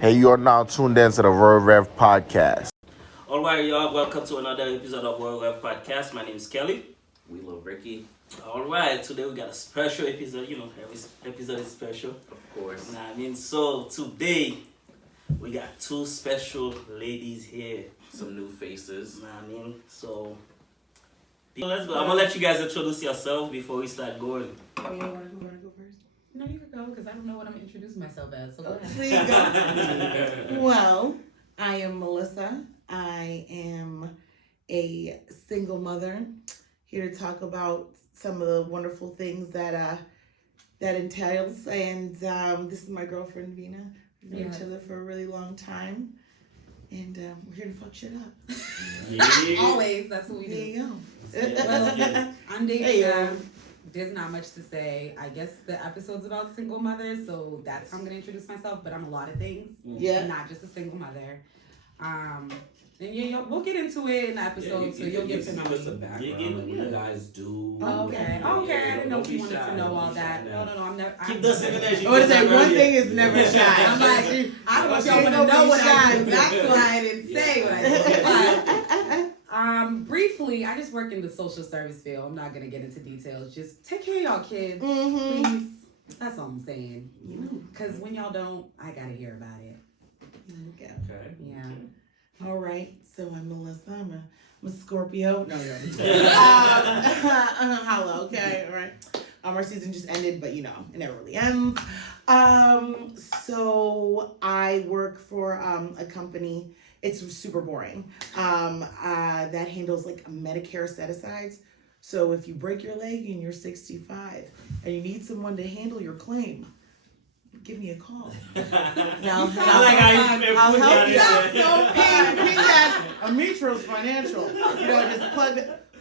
Hey, you are now tuned in to the Royal Rev Podcast. All right, y'all. Welcome to another episode of World Web Podcast. My name is Kelly. We love Ricky. All right, today we got a special episode. You know, every episode is special. Of course. So today we got two special ladies here. Some new faces. So let's go. I'm gonna let you guys introduce yourself before we start going. Oh, you want to go first? No, you can go because I don't know what I'm introducing myself as. So go ahead. There you go. Well, I am Melissa. I am a single mother here to talk about some of the wonderful things that entails. And this is my girlfriend Vina. We've known each other for a really long time, and we're here to fuck shit up. Yeah. Always, that's what we There do. you Well, go. I'm dating. Hey, There's not much to say. I guess the episode's about single mothers, so that's how I'm gonna introduce myself. But I'm a lot of things. Yeah. Not just a single mother. And yeah, we'll get into it in the episode, so you'll get to know give us a me. background, like what you guys do. Okay. I didn't know if you Don't be wanted shy, to know don't all be that. shy No, now. I'm never. Keep the same energy. I would say one thing is never shy. I'm like, I don't know if y'all She want to don't know be what I shy. do. That's why I didn't say what I did. But, briefly, I just work in the social service field. I'm not gonna get into details. Just take care of y'all kids, Mm-hmm. please. That's all I'm saying. You know, because when y'all don't, I gotta hear about it. Okay. Okay. Yeah. All right, so I'm Melissa. I'm a Scorpio. No. Hello. Okay. All right. Our season just ended, but you know, it never really ends. So I work for a company. It's super boring. That handles like Medicare set-asides. So if you break your leg and you're 65 and you need someone to handle your claim, give me a call. Now, I like how you I'll put help you that in out. there. So ping that Amitros Financial. You know, just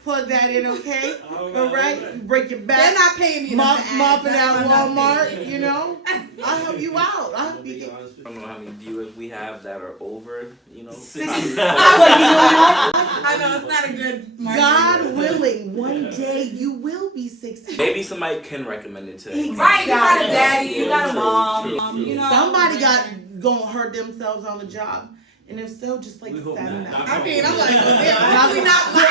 plug that in, okay? All right, you break your They're back, not paying me enough to ask. mopping That's out why I'm not Walmart. paying You know, I'll help you out. I'll I'm help gonna you be get. honest with you. I don't know how many viewers we have that are over, you know. I know it's not a good market. God willing, one day you will be 60. Maybe somebody can recommend it to you. Right, you got a Exactly. daddy, you got a mom. True. You know, Somebody gonna hurt themselves on the job, and if so, just like We hope send not. them out. I mean, I'm like, well, they're Not- probably not my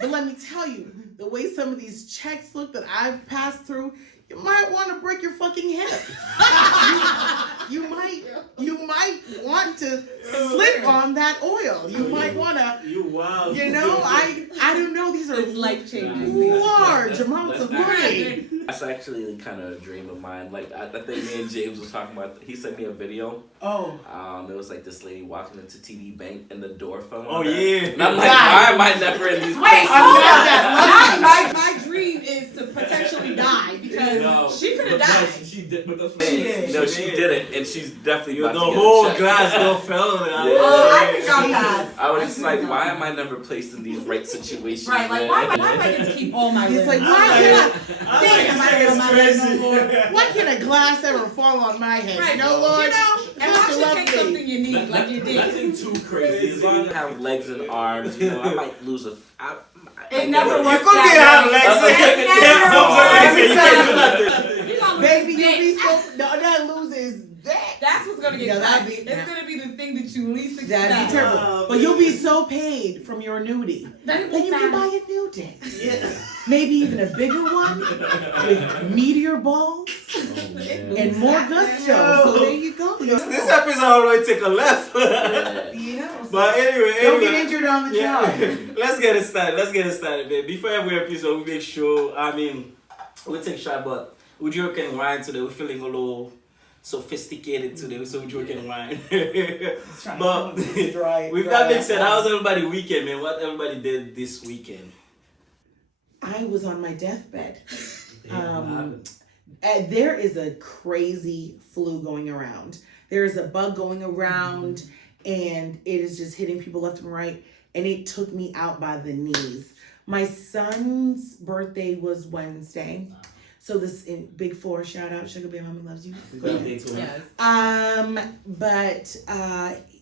But let me tell you, the way some of these checks look that I've passed through, you might want to break your fucking hip. you might want to slip on that oil. You might want to, You wild. you know, I don't know. These are It's life changing. large amounts of money. That's actually kind of a dream of mine. Like I think me and James was talking about. He sent me a video. Oh. It was like this lady walking into TD Bank and the door fell. Oh on her. yeah. And I'm like, God. why am I never in these Wait, places? hold I'm on. My dream is to potentially die because she could have died. She did, but that's No, she didn't, and she's definitely The about to get a whole check. glass door fell on her. Yeah. Oh, I think I'm passed. I was just like, why am I never placed in these right situations? Right, like why am I get to keep all my He's limbs? like, why Damn, I don't know my legs no more. Why can't a glass ever fall on my head? Right. You know, Lord. You know, and Look why should love take me. something you need like you did? Nothing too crazy. As long as I have legs and arms, you know, I might lose a. It never You works could be that have way. legs. It never works. You You gonna lose Baby, you dick. be so that loses that. That's what's gonna get Yeah, cut. that'd be- It's gonna be the thing that you least expect. That'd be terrible. But you'll be so paid from your annuity. Then it Then won't you can matter. buy a new dick. Maybe even a bigger one with meteor balls and more gusto. So there you go. This episode already take a left. You know. But anyway, Don't get injured on the job. Let's get it started, babe. Before every episode, we make sure, we take shot, but we're joking around today. We're feeling a little sophisticated today, so we're joking around. But with that being said, how's everybody weekend, man? What everybody did this weekend? I was on my deathbed. There is a crazy flu going around. There is a bug going around, and it is just hitting people left and right. And it took me out by the knees. My son's birthday was Wednesday. So this in Big Four, shout out, Sugar Bear Mommy loves you. Go ahead. Yes.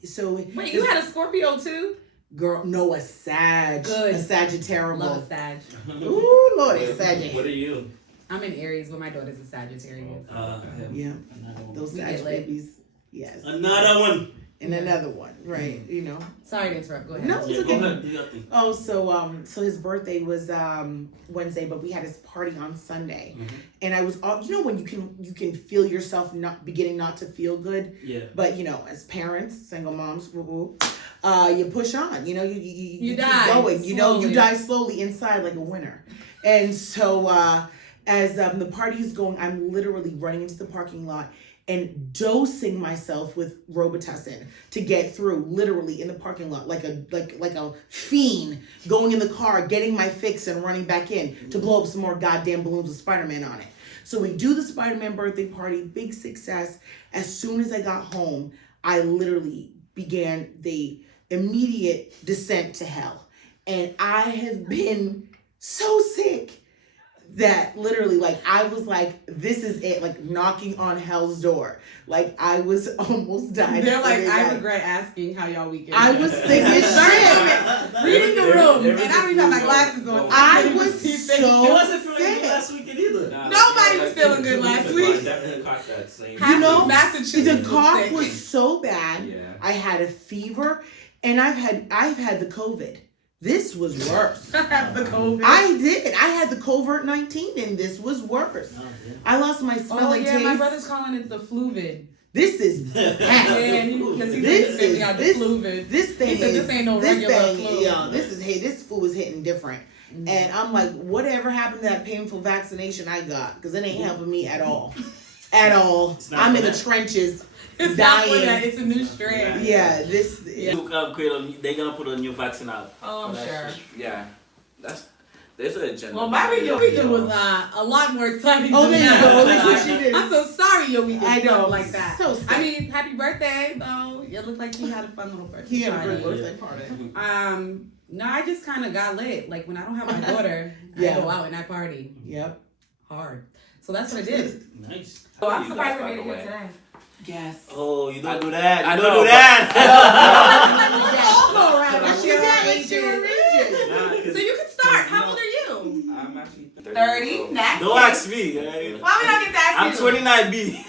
So Wait, you had a Scorpio too? girl, no, a Sag. Good. A Sagittarius. Love a Sag. Ooh, Lord, it's Sag. What are you? I'm in Aries, but my daughter's a Sagittarius. Yeah, those We Sag get lit. babies. Yes. Another one. And another one, right? You know. Sorry to interrupt. Go ahead. No, it's Yeah, okay. go ahead, do your thing. Oh, so his birthday was Wednesday, but we had his party on Sunday, and I was when you can feel yourself not beginning not to feel good, Yeah. but as parents, single moms, you push on. You keep die going. You slowly. die slowly inside like a winner, and so as the party is going, I'm literally running into the parking lot and dosing myself with Robitussin to get through, literally in the parking lot, like a fiend, going in the car, getting my fix and running back in to blow up some more goddamn balloons with Spider-Man on it. So we do the Spider-Man birthday party, big success. As soon as I got home, I literally began the immediate descent to hell. And I have been so sick that literally, I was like, this is it, knocking on hell's door. I was almost dying. They're like, I regret asking how y'all weekend. I was sick as shit. Reading the room, and I don't even have my glasses on. I was It so wasn't feeling good sick. last weekend either. Nobody was feeling good last week. Definitely caught that same. Half of Massachusetts The was cough sick. was so bad. Yeah. I had a fever, and I've had the COVID. This was worse. the COVID. I did. I had the COVID-19, and this was worse. Oh, yeah. I lost my smell Oh and yeah, my taste. brother's calling it the fluvid. This is bad. Yeah, because he This said he is got the this fluvid. this thing He said is this ain't no this regular thing, flu. yeah, this food is hitting different. And I'm like, whatever happened to that painful vaccination I got? Because it ain't helping me at all. At all. It's not I'm for in the that. trenches It's not for that. dying. It's a new strain. Yeah, Yeah. They're gonna put a new vaccine out. Oh, I'm for that sure. shit. Yeah. There's an agenda. Well, my weekend was a lot more exciting. Oh, than there you that. go. Look what you did. I'm so sorry your weekend I know, felt like that. so sad. I mean, happy birthday though. It looked like he had a fun little birthday He had a party. great birthday party. No, I just kind of got lit. Like when I don't have my daughter, Yeah. I go out and I party Yep. hard. So that's what I did. Nice. So I'm You surprised guys, we made by it the here way. today. Yes. Oh, you don't do that. I You know, don't do but- that. All go around. Let's Let's get share that. our Let's share our ages. ages. So you can start. How old are you? I'm actually 30. Next. Don't ask me. Right? Why would I get to ask I'm you? 29B.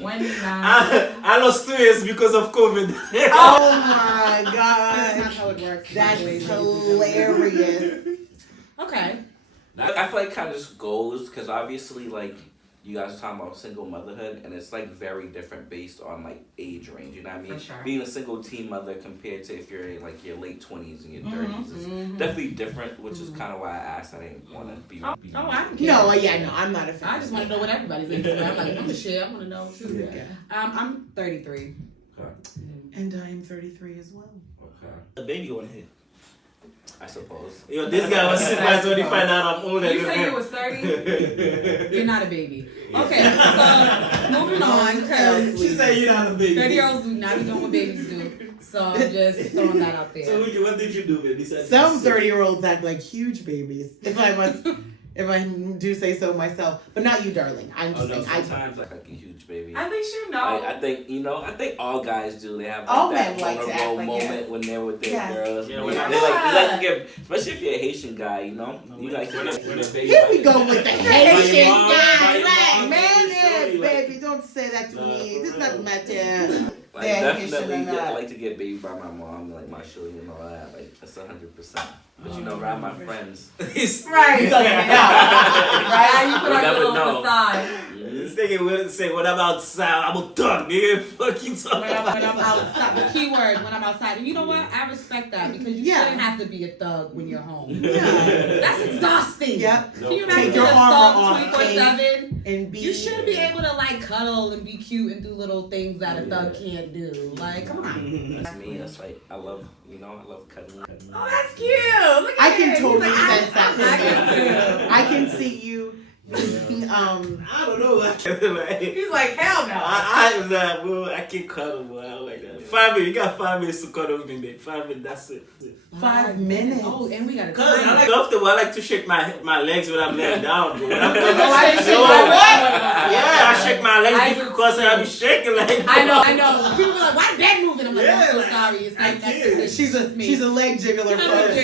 29. I lost 2 years because of COVID. Oh my That's god. not how it works. That's by the way. hilarious. Okay. I feel like kind of just goes because obviously you guys are talking about single motherhood and it's very different based on age range. You know what I mean? For sure. Being a single teen mother compared to if you're in your late 20s and your 30s is definitely different, which is kind of why I asked. I didn't want to be. Oh, I don't care. No, yeah, no, I'm not a fan. I just want to know what everybody's into. I'm like, I'm gonna share. I want to know too. Okay. I'm 33. Okay. And I'm 33 as well. Okay. The baby on here. I suppose. Yo, this guy was surprised when he found out I'm older You than said him. you was 30. You're not a baby. Okay, so moving on because She said you're not a baby. 30-year-olds do not be doing what babies do. So I'm just throwing that out So there. what did you do, baby? Besides Some this? 30-year-olds act like huge babies. If I do say so myself, but not you, darling. I'm just saying. Sometimes like a huge baby. At least you know. I think all guys do. They have All that men like to act vulnerable like moment yes. when they're with their Yes. girls. Yeah, they when like I- you like to give, especially if you're a Haitian guy. You like to when a baby. Here we go with the Haitian mom, guy. by your Right, mom, man, baby, baby, don't say that to Nah, me. for This real. doesn't matter. Like Yeah, definitely Haitian or not. I like to get baby by my mom, like my children and all that. Like that's 100%. But around my friends. He's Right. He's Right? You put You on never your know. little facade. This nigga will say, "What about Sal? I'm a thug, nigga. Fuck you talking When I'm about." outside, the key word when I'm outside. And you know what? I respect that because you Yeah. shouldn't have to be a thug when you're home. Yeah. That's exhausting. Yep. Can you No, imagine Take being your a armor thug off, 24/7? And be. You should be able to cuddle and be cute and do little things that a thug can't do. Like, come on. That's me. That's like I love cuddling. Oh, that's cute. Look at I can him. totally He's like, sense that. I can too. I can see you. I don't know. Like, He's like, hell no. I was like, bro, I can't cuddle, bro. I don't like that. 5 minutes. You got 5 minutes to cuddle with me, babe. 5 minutes. That's it. 5 minutes. Oh, and we got a Cause I time. like comfortable. I like to shake my legs when I'm laying down, bro. When I'm Oh, I didn't Yo, shake my what? Yeah, I shake my legs be crossed and I be shaking like. I know. People be like, "Why the bed moving?" I'm like, "I'm so sorry." It's like that's She's a leg jiggler for us.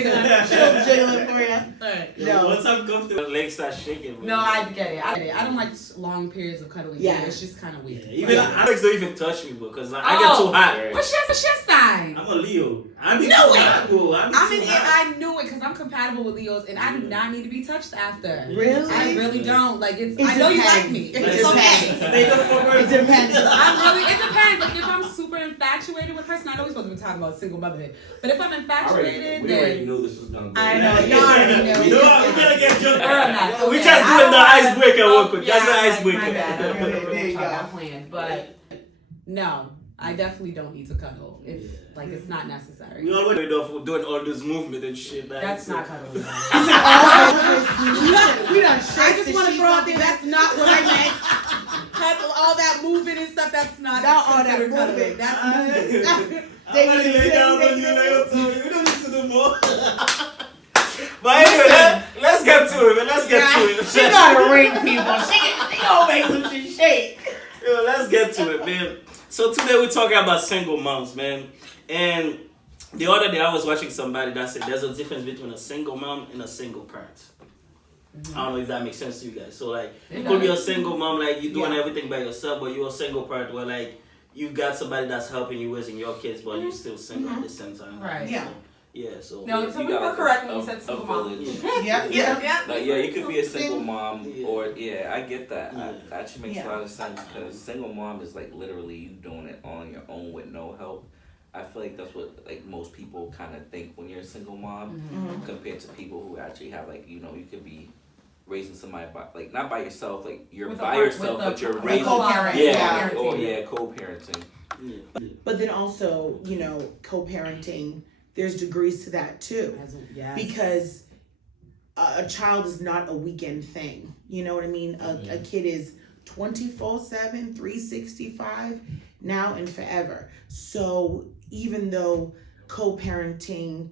She'll jiggle it for you. Yo, No. once I'm comfortable, legs start shaking. Bro. No, I get it. I don't like long periods of cuddling. Yeah. It's just kind of weird. Even Alex don't even touch me, bro, because I get too hot. What's your sign? I'm a Leo. I be Knew too it. hot, bro. I knew it because I'm compatible with Leos and I do not need to be touched after. Really? I really don't. Like it's. It I know you like depends. me. It It's okay. It depends. It depends. Like if I'm super infatuated with a person, I know we're supposed to be talking about single motherhood, but if I'm infatuated, We already then knew this was gonna go. I know y'all already know. You know what? We're gonna get jumped. Okay. We just doing the icebreaker real quick. Yeah, That's the my icebreaker. bad. I don't know There you what go. I planned, but no, I definitely don't need to cuddle if like it's not necessary. We already know for doing all this movement and shit. Like, That's not cuddling. We done I shake just the want to sheets throw out up there and that's not what I meant. Cuddle, all that moving and stuff, that's not all that considered cuddling. moving. That's moving. I'm gonna lay down on you like we don't need to do more. But anyway, let's get to it, man. Let's get to it. She gotta ring people. She gonna make some shit shake. Yo, let's get to it, man. So today we're talking about single moms, man. And the other day I was watching somebody that said there's a difference between a single mom and a single parent. I don't know if that makes sense to you guys. So like, you could be a single mom, like you're doing everything by yourself, but you're a single parent where like you got somebody that's helping you raising your kids, but you're still single at the same time. Right. Yeah. So, yeah. So. No, so You we got, were like, correct when you said a single mom. village. Yeah. Like, yeah, you could be a single mom, Yeah. or I get that. Yeah. That actually makes Yeah. a lot of sense because single mom is like literally you doing it on your own with no help. I feel like that's what like most people kind of think when you're a single mom, compared to people who actually have like you could be raising somebody by, like not by yourself, like you're With by a- yourself, with a- but you're with raising. co-parent. Yeah, Yeah. co-parenting. Yeah. But then also, co-parenting, there's degrees to that too. Yes. Because a child is not a weekend thing. You know what I mean? A kid is 24/7, 365, now and forever. So even though co-parenting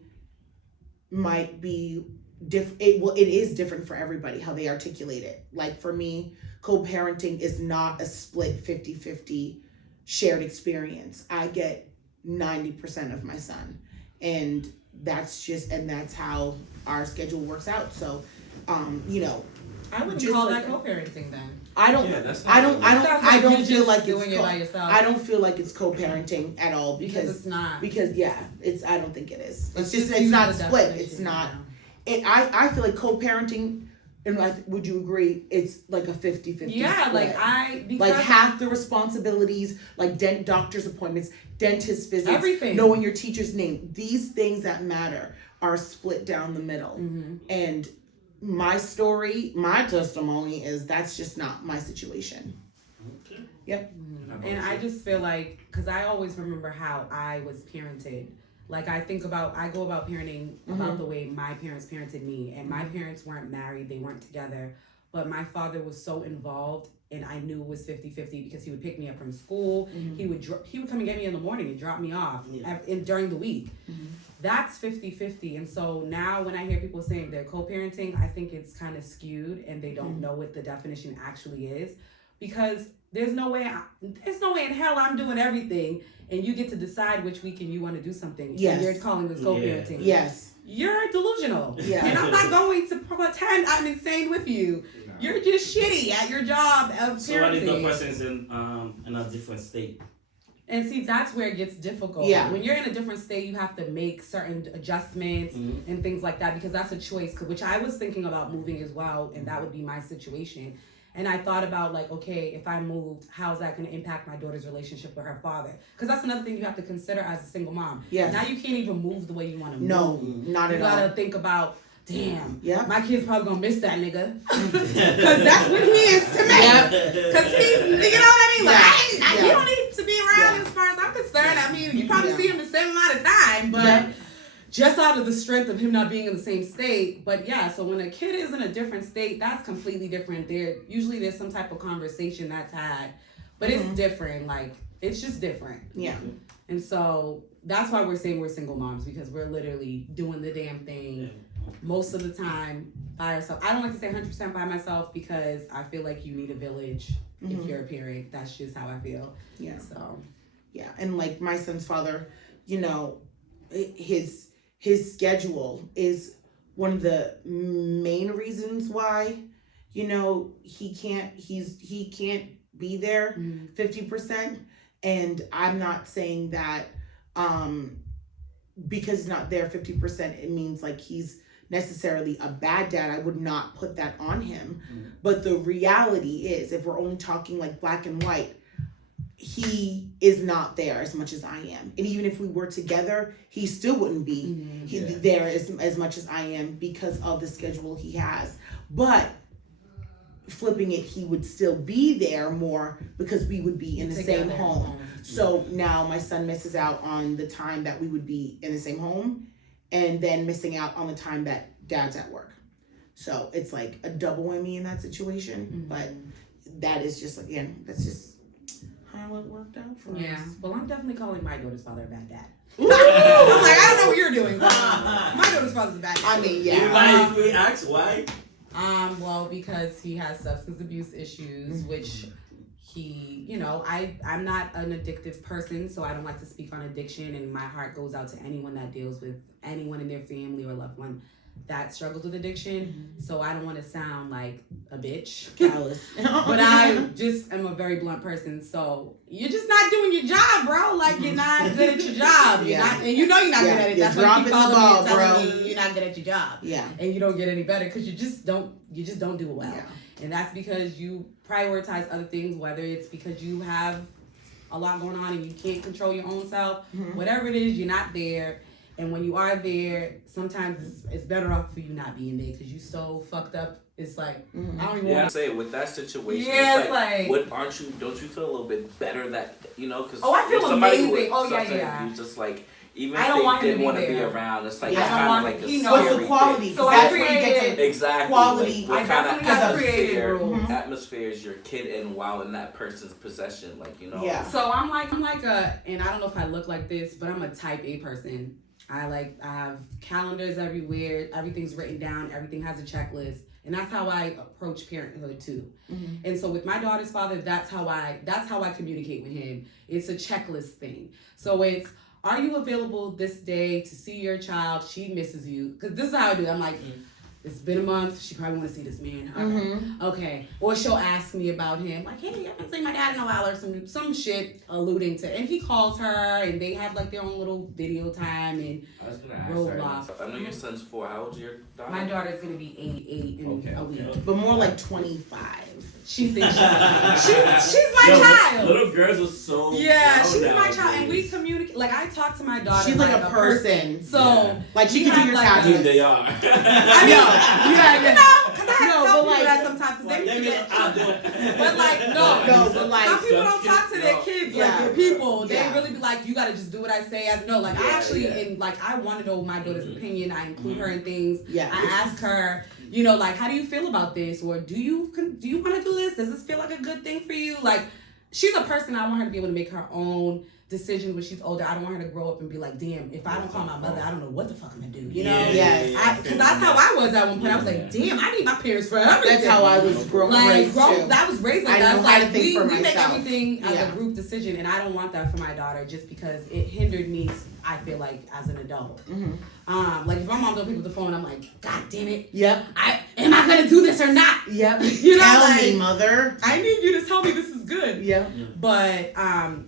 might be it is different for everybody how they articulate it. Like for me, co-parenting is not a split 50-50 shared experience. I get 90% of my son, and that's how our schedule works out. So I wouldn't just call like that co-parenting then. I don't that's I don't Sounds like feel you're just like doing it's it by yourself. I don't feel like it's co-parenting at all because it's not. because it's I don't think it is. Let's It's use not the split. definition It's not. now. I feel like co-parenting, and would you agree? It's like a 50-50 Yeah, split. because Like half the responsibilities, like doctor's appointments, dentist visits, Everything. knowing your teacher's name. These things that matter are split down the middle. Mm-hmm. And my story, my testimony is that's just not my situation. Okay. Yep. And I just feel like, because I always remember how I was parented. Like I go about parenting about the way my parents parented me. And my parents weren't married, they weren't together. But my father was so involved, and I knew it was 50-50 because he would pick me up from school. He would come and get me in the morning and drop me off during the week. That's 50-50. And so now when I hear people saying they're co-parenting, I think it's kind of skewed and they don't know what the definition actually is, because there's no way in hell I'm doing everything and you get to decide which weekend you want to do something. Yes. And you're calling this co-parenting. Yes. You're delusional. Yeah. And I'm not going to pretend I'm insane with you. You're just shitty at your job of So what if the parenting. person's in a different state? And see, that's where it gets difficult. Yeah. When you're in a different state, you have to make certain adjustments and things like that, because that's a choice, which I was thinking about moving as well, and that would be my situation. And I thought about like, okay, if I moved, how's that going to impact my daughter's relationship with her father? Because that's another thing you have to consider as a single mom. Yes. Now you can't even move the way you want to No, move. not You at gotta all. think about, damn, Yeah. my kid's probably gonna miss that nigga. Because that's what he is to me. Because he's, you know what I mean? Like, you don't need to be around as far as I'm concerned. I mean, you probably see him the same amount of time, but just out of the strength of him not being in the same state. But yeah, so when a kid is in a different state, that's completely different. There's some type of conversation that's had, but it's different. Like, it's just different. Yeah. And so that's why we're saying we're single moms, because we're literally doing the damn thing most of the time by ourselves. I don't like to say 100% by myself, because I feel like you need a village if you're a parent. That's just how I feel. Yeah. So Yeah, and like my son's father, you know, his schedule is one of the main reasons why, you know, he can't be there 50%. And I'm not saying that because he's not there 50%, it means like he's necessarily a bad dad. I would not put that on him. But the reality is, if we're only talking like black and white, he is not there as much as I am. And even if we were together, he still wouldn't be there as much as I am because of the schedule he has. But flipping it, he would still be there more because we would be in the same home. So now my son misses out on the time that we would be in the same home, and then missing out on the time that dad's at work. So it's like a double whammy in that situation. But that is just, again, that's just how it worked out for us. yeah, well, I'm definitely calling my daughter's father a bad dad. I'm like, I don't know what you're doing, but my daughter's father's a bad dad. I mean, You mind if we ask why? Well, because he has substance abuse issues, which he, you know, I'm not an addictive person, so I don't like to speak on addiction, and my heart goes out to anyone that deals with anyone in their family or loved one that struggles with addiction. So I don't want to sound like a bitch, Callous. but I just am a very blunt person. So you're just not doing your job, bro. Like, you're not good at your job. You're not, and you know you're not good at it. You're That's why you keep dropping the calling me ball, and telling bro. me you're not good at your job. Yeah. And you don't get any better because you just don't do it well. Yeah. And that's because you prioritize other things, whether it's because you have a lot going on and you can't control your own self. Whatever it is, you're not there. And when you are there, sometimes it's better off for you not being there because you so fucked up. It's like, I don't even Yeah, I want to say with that situation, Yeah, it's like, it's like- don't you feel a little bit better that, you know, because Oh, I feel somebody amazing. with Oh, yeah, substance yeah. abuse, it's like, even I if don't they want him to didn't be want to be there. around, it's like, Yeah. it's I don't kind want- of like a he knows. What's scary the quality? thing. So That's I where you get created- to Exactly. quality. Like, what I kind definitely of have created atmosphere, rules. atmosphere is your kid in while in that person's possession? Like, you know. Yeah. So I'm like and I don't know if I look like this, but I'm a type A person. I have calendars everywhere. Everything's written down. Everything has a checklist. And that's how I approach parenthood too. And so with my daughter's father, that's how I communicate with him. It's a checklist thing. So it's, are you available this day to see your child? She misses you. Because this is how I do it. I'm like, it's been a month. She probably want to see this man. Okay. Or she'll ask me about him. Like, hey, I haven't seen my dad in a while, or some shit alluding to. And he calls her, and they have like their own little video time. And I was gonna ask Roadblock. her. I know your son's 4. How old's your daughter? my daughter's gonna be 8 in a week. But more like 25. She thinks she's my child. Little girls are so Yeah, she's proud my nowadays. child, and we communicate. Like, I talk to my daughter. She's like a person. So Yeah. Like, she we can do have, your like, taxes. Dude, they are. I mean, you know, because I have to tell but people like- that sometimes because they forget. But like, No, but like- some people Some don't talk to kids their don't. kids Yeah. like they're people. They Yeah. really be like, you gotta just do what I say. I know, like I Yeah, actually, yeah. and like I want to know my daughter's opinion. I include her in things. Yeah. I ask her, you know, like, how do you feel about this, or do you want to do this? Does this feel like a good thing for you? Like, she's a person. I want her to be able to make her own decisions when she's older. I don't want her to grow up and be like, damn, if I don't call my mother, I don't know what the fuck I'm gonna do. You know? Yes. Because that's how I was at one point. I was like, damn, I need my parents for everything. That's how I was raised too. I was raised like I that. know It's how to like, think for we make myself. everything as Yeah. a group decision, and I don't want that for my daughter just because it hindered me, I feel like, as an adult. Like, if my mom don't pick up the phone, I'm like, God damn it. Yep. Am I gonna do this or not? Yep. You know, Tell like, me, mother. I need you to tell me this is good. Yep. But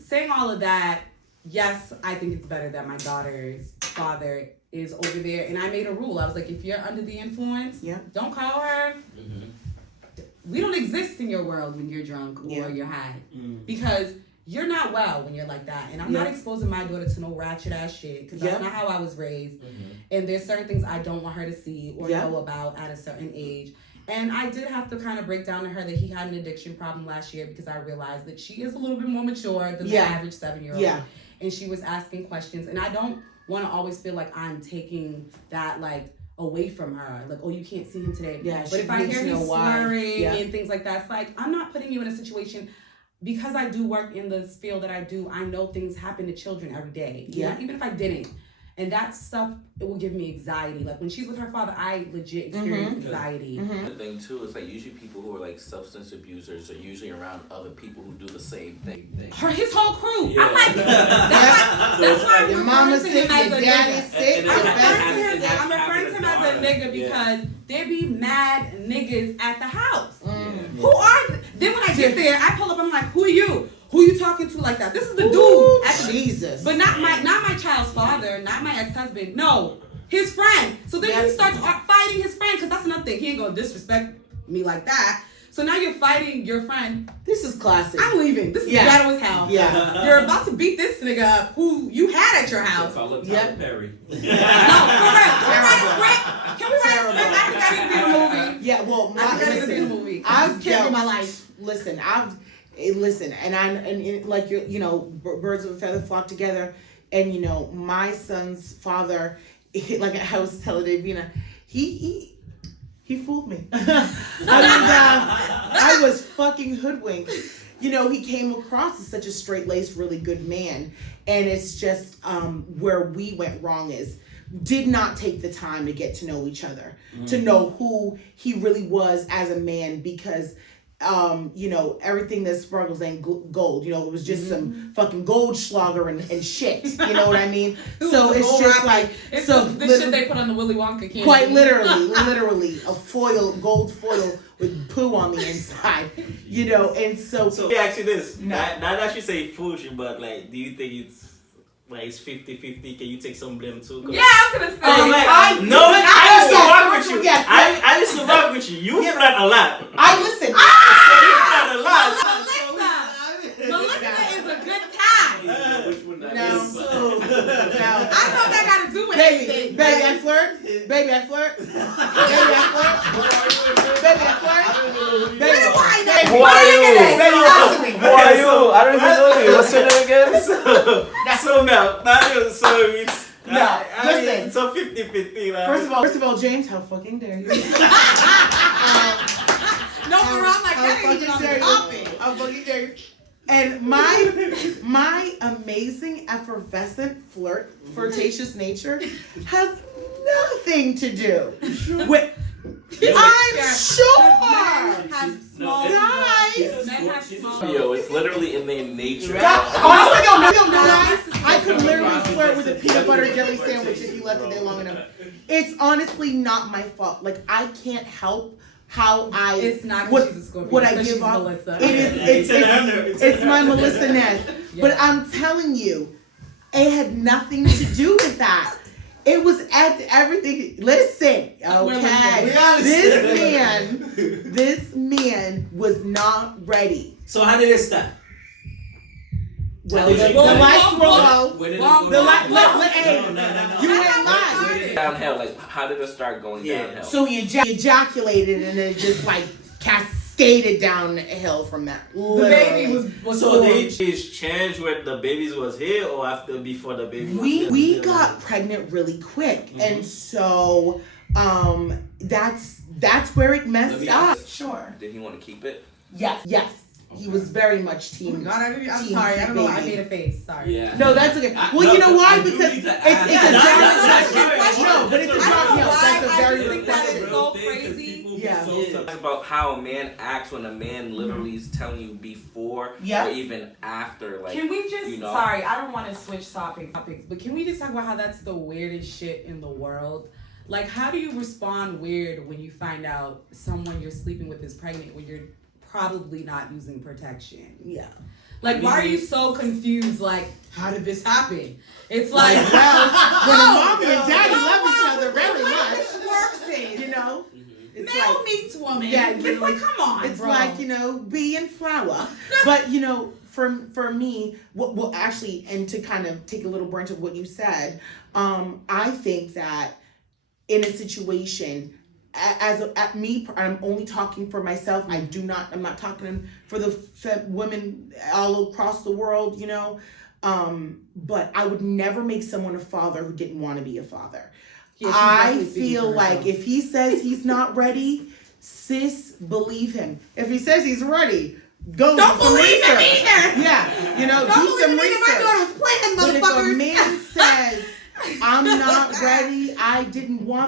saying all of that, yes, I think it's better that my daughter's father is over there. And I made a rule. I was like, if you're under the influence, Yeah. don't call her. We don't exist in your world when you're drunk or Yeah. you're high. Because you're not well when you're like that. And I'm not exposing my daughter to no ratchet ass shit because that's Yeah. not how I was raised. And there's certain things I don't want her to see or Yeah. know about at a certain age. And I did have to kind of break down to her that he had an addiction problem last year because I realized that she is a little bit more mature than the average 7-year-old. Yeah. And she was asking questions. And I don't want to always feel like I'm taking that, like, away from her. Like, oh, you can't see him today. Yeah, But she if I needs hear to he's know why. slurring Yeah. and things like that, it's like, I'm not putting you in a situation. Because I do work in this field that I do, I know things happen to children every day. Yeah. Even if I didn't. And that stuff, it will give me anxiety. Like when she's with her father, I legit experience anxiety. The thing too is like usually people who are like substance abusers are usually around other people who do the same thing. His whole crew. Yeah. I'm like, that's why Your I'm mama's referring sick, to him your as a daddy's nigga. sick, your I'm best referring to him as a nigga because there be mad niggas at the house. Mm. Who are then when I get there, I pull up, I'm like, who are you? Who you talking to like that? This is the dude at the Jesus. but not my child's father, not my ex-husband. No, his friend. So then he starts fighting his friend because that's another thing. He ain't gonna disrespect me like that. So now you're fighting your friend. This is classic. I'm leaving. This is ghetto as hell. Yeah. You're about to beat this nigga up who you had at your house. Call up Yep. Perry. No, for real. Can we write a script? Can we write a script? I think I need to be in a movie. Yeah, well, I think I need to be in a movie. I've killed dealt- my life. Listen, and like birds of a feather flock together, and my son's father, like I was telling Davina, he fooled me. I was fucking hoodwinked. He came across as such a straight-laced, really good man, and it's just where we went wrong is did not take the time to get to know each other, to know who he really was as a man, because everything that sparkles ain't gold. It was just some fucking Goldschlager and shit. You know what I mean? So it's just like It's so the shit they put on the Willy Wonka candy. quite literally a gold foil with poo on the inside. And so So let me ask you this. Not that you say foolish, but like, do you think it's 50-50? Can you take some blame too? Yeah, I was gonna say. I used to rock with you. Yes. I used to rock with you. You flirt a lot. I listen. You flirt a lot. Melissa is a good time. Which one that No. is? No. I know that got to do with Baby, anything. I flirt. Baby, I flirt. Who are you? Who are you? I don't even know you. What's your name again? So Mel, so it's listen. So 50-50. Like. First of all, James, how fucking dare you? No, we're on like that ain't even on the topic. How fucking dare you? And my amazing, effervescent, flirtatious nature has nothing to do with. I'm sure. Men have small Guys. Men have small. Yo, it's literally in their nature. Honestly, I could literally flirt with a peanut butter jelly sandwich if you left it there long enough. It's honestly not my fault. Like, I can't help how I. It's not what, she's a Scorpio. what I It's 'cause give she's off. Melissa. It's my Melissa Ness. But I'm telling you, it had nothing to do with that. It was at everything. Listen, okay. This man was not ready. So how did it start? Well, the lights were low. Where did it Well, go The down? light. No. You went live. Downhill. Like, how did it start going downhill? So he ejaculated and it just like cascaded downhill from that. The baby was So born. they changed when the babies was here or after before the baby was here? We got pregnant really quick, and so that's where it messed up. Sure. Did he want to keep it? Yes. He was very much team. God, I'm team sorry. I don't know why I baby. made a face. Sorry. Yeah. No, that's okay. Well, you know why? Because it's a that's job. a good question. No, but it's a I job. don't know No, why. that's a I very just good think that question. is so crazy. Yeah. Talk about how a man acts when a man literally is telling you before Yeah. or even after. Like, Can we just, you know, sorry, I don't want to switch topics, but can we just talk about how that's the weirdest shit in the world? Like, how do you respond weird when you find out someone you're sleeping with is pregnant when you're probably not using protection? Yeah. Like, why are you so confused? Like, how did this happen? It's like, Well, when a mom and daddy no, love each other no, very no, much, this works is. you know, it's Male like meets woman. Yeah, It's like, come on, it's bro. like, bee and flower. But for me, well actually, and to kind of take a little branch of what you said, I think that in a situation, I'm only talking for myself. I'm not talking for the women all across the world, but I would never make someone a father who didn't want to be a father. Yeah, she's I definitely speaking feel for like herself. if he says he's not ready, sis, believe him. If he says he's ready, go Don't do some believe him research. either. Yeah, Don't do believe some him either. My research. daughter was playing, But if a motherfuckers. man says, I'm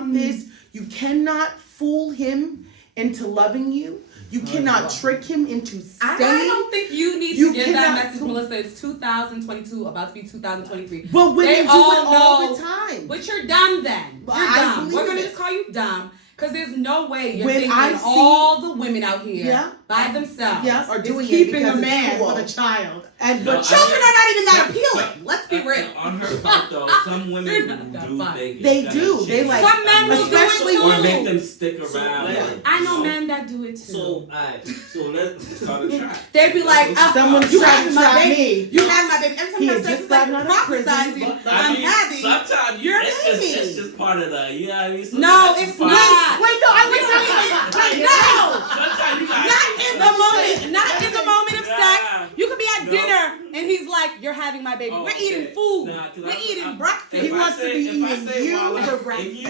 want this. You cannot fool him into loving you. You cannot trick him into staying. I don't think you need You to give cannot that message, Melissa. It's 2022, about to be 2023. But women They do all it all know- the time. But you're dumb then. Well, You're I dumb. believe We're gonna it. just call you dumb. Because there's no way you're When thinking I see- all the women out here Yeah. by themselves Yes, are is doing it keeping because a it's man cool. with a child. And No, but I Children mean- are not even that appealing. Let's be real. On her part though, some women They're not that do fun. think They it's do. kinda They cheap. like- Some men will do especially- it too. or make them stick around. Yeah. like, I know so- men that do it too. So, alright, so let's start a try. They'd be like, Someone you tried had to my try baby. me. You had my baby. Every time He you had have sex, just it's like gotten out of prison, prophesizing. But, I'm having. sometimes your it's baby. just part of the, you know what I mean? No, Sometimes it's part- not. Wait, no, I We was don't talking even- about No! Sometimes you gotta Not in the moment. Not in the moment of Yeah. sex. You could be at No. dinner and he's like, "You're having my baby. Oh, We're okay. eating food. Nah, 'cause We're I- eating breakfast." He If I wants to say- be if I eating say you while I'm for in breakfast. you,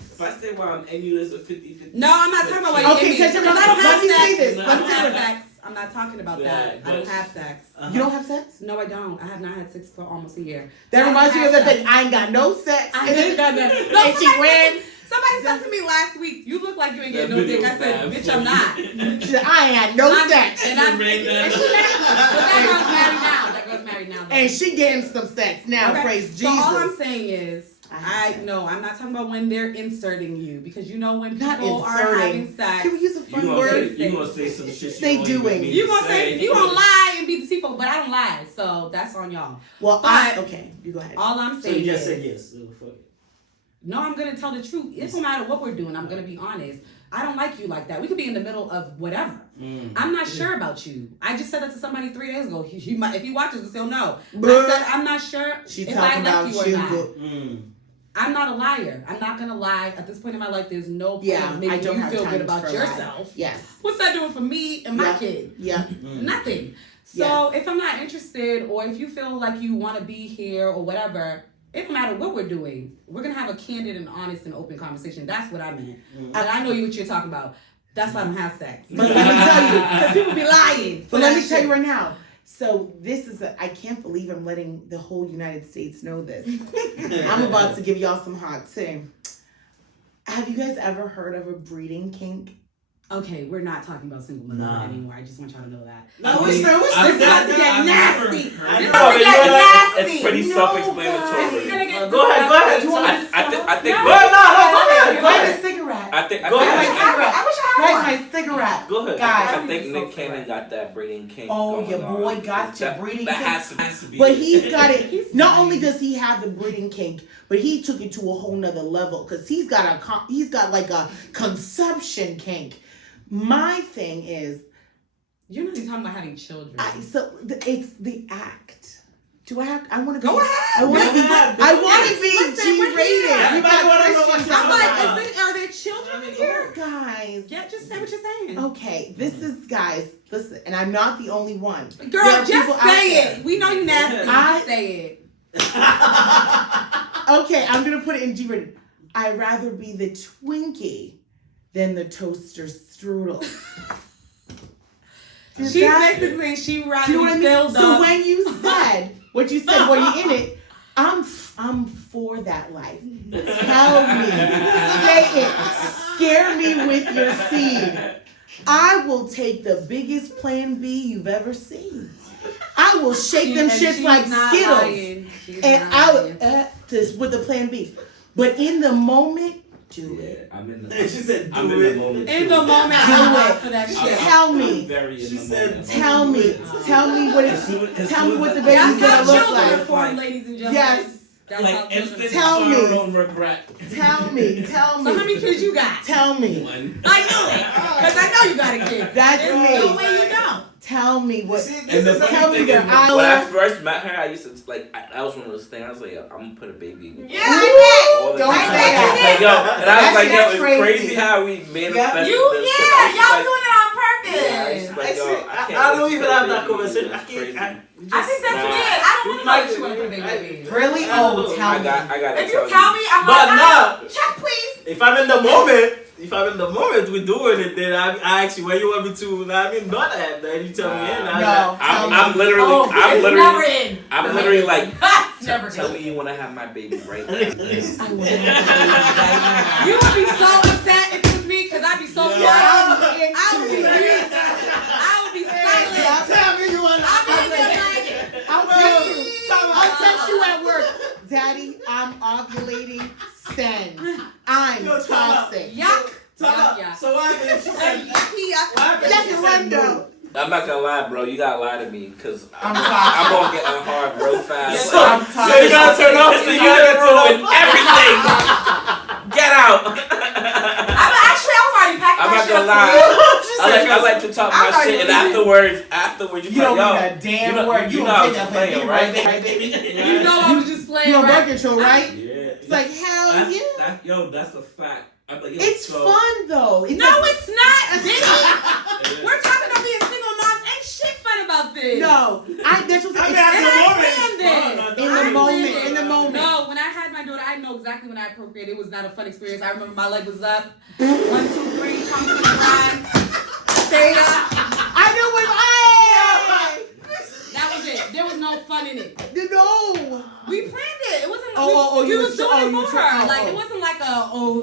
if I say while I'm in you, there's a 50-50. No, I'm not talking about what Okay, you give me. so Because I don't let have me say sex. this. I Let don't me say have this. sex. I'm not talking about Yeah, that. I don't but- have sex. You don't have sex? No, I don't. I have not had sex for almost a year. That I reminds don't me of the have thing. sex. I ain't got no sex. I ain't got that. No, And she ran. Somebody said to me last week, "You look like you ain't getting That no dick." I video said, was "Bitch, bad I'm not." She said, I ain't had no I'm- sex. And I'm You ran and that. she but that girl's married now. That girl's married now. though. And she getting some sex now, Okay. praise So Jesus. all I'm saying is, I have no, I'm not talking about when they're inserting you, because you know when Not people are inserting. having sex. Can we use a You fun gonna word? say some shit Say you don't even doing. mean You to gonna say you gonna lie and be deceitful, but I don't lie, so that's on y'all. Well, But- okay, you go ahead. All I'm So saying you just is, said yes. So fuck it. no, I'm gonna tell the truth. It don't matter what we're doing. I'm gonna be honest. I don't like you like that. We could be in the middle of whatever. I'm not sure about you. I just said that to somebody 3 days ago. He might, if he watches, he'll know. I said I'm not sure She's if I talking like about you or you. not. But I'm not a liar. I'm not gonna lie. At this point in my life, there's no point yeah, of I making don't you have feel time good about for yourself. life. Yes. What's that doing for me and my Yeah. kid? Yeah. Nothing. So if I'm not interested, or if you feel like you want to be here or whatever, it don't matter what we're doing. We're gonna have a candid and honest and open conversation. That's what I meant. And I know what you're talking about. That's why I don't have sex. But let me tell you, Because people be lying. But let me tell you right now. So this is I can't believe I'm letting the whole United States know this. I'm about to give y'all some hot tea. Have you guys ever heard of a breeding kink? Okay, we're not talking about single mother Nah. anymore. I just want y'all to know that. No, it's not. This is about to get nasty. I This know, is but gonna get you know nasty. It's pretty No, self-explanatory. This is gonna get Go ahead, go ahead. You want me to I think. No. Go ahead, no, go ahead, go Light ahead. a cigarette. I think. Go Light ahead. my cigarette. I wish I had Light one. my cigarette. Go ahead. Guys. I think Nick Cannon got that breeding kink. Oh, going your on. boy got your That- breeding That kink. has to be. But he's got it. He's Not nice. only does he have the breeding kink, but he took it to a whole nother level because he's got like a consumption kink. My thing is, You're not even talking about having children. it's the act. Do I have? I want to Go ahead. I want to be. ahead. I want to be Listen, we're G-rated. here. Everybody wanna know what Christians you're I'm talking out like, about. are there children in here? there. Guys. Yeah, just say what you're saying. Okay, this is guys. Listen, and I'm not the only one. Girl, There are just people out say there. it. We know you nasty. I- Just say it. Okay, I'm gonna put it in G-rated. I'd rather be the Twinkie than the toaster strudel. Is She's that- basically, she Do rather you know what I be mean? filled So up. when you said what you said, well, you're in it. I'm for that life. Tell me, say it, scare me with your seed. I will take the biggest Plan B you've ever seen. I will shake them And shits she's like not Skittles, lying. She's and not I lying. would this with the Plan B. But in the moment, do it. I'm in the. And she said, I'm do in it. the moment. In too. the moment, Do I'm it. out for that shit. Tell I'm me, very in She the said, moment. tell me what As it's. soon- as Tell me soon what as the I- baby's That's gonna how look children are like. formed, ladies and gentlemen. Yes. That's Like how children instant Tell sorrow, me. don't regret. Tell me, tell So how many me, kids you got? tell me. One. I knew it. Because I know you got a kid. That's There's me. no way you don't. Tell me what. See, And this the is funny Tell me thing their is, when I hour. first met her, I used to like. That was one of those things. I was like, yo, I'm gonna put a baby in you. Yeah, I All the Don't time. say that. Like, yo, and I was like, yo, That's it's crazy. crazy how we manifested You, this. 'cause I yeah, used to, y'all like, doing it on yeah, I used purpose. to, like, yo, I can't don't wait to even put a have that baby in you. conversation. I It's can't. crazy. I think that's Nah. weird. I don't want to know Like- what you want to put a baby in. Really? I don't Oh, know. tell I me. gotta If you tell me, I'm But like, no. check please. If I'm in the moment, we're doing it, then I ask you where you want me to. I mean, not at. Then you tell me in. No. I'm literally, Oh, I'm it's literally, never in. I'm literally like, never Tell good. me you want to have my baby right now. I want to have a baby right now. You would be so upset if it was me, because I'd be so quiet. I would be into silent. Tell me you want to I'll be in there like, I'll text you at work. Daddy, I'm ovulating. Send. I'm Yo, time out. toxic. yuck. Tell her. So what happened? She said, That's a window. I'm not gonna lie, bro. You gotta lie to me, cause I'm I'm gonna get unhard real fast. So you gotta turn off the ruin everything. Get out. I was already packed I'm my not shit gonna up lie. I like to talk my I'm shit, and already afterwards, you You don't like, mean yo, a damn you know, word. you You know don't I take was that playing, playing, right? right, baby? You know I was just playing, You're on right? birth control, right? Yeah. It's like, hell yeah. Yo, that's a fact. I'm like, yo, It's so- fun, though. It's No, like- it's not, Vinny. Yeah. We're talking about being single moms. Ain't shit fun about this. No. That's what I mean, it's at the I moment, planned it's fun. this. in the I moment. planned In the it. moment. No, when I had my daughter, I know exactly when I procreated. It was not a fun experience. I remember my leg was up. 1, 2, 3, come to the line. Stayed up. I know what That was it. There was no fun in it. No. We planned it. It wasn't. You we was was doing oh, it you for were her. oh, Like oh. it wasn't like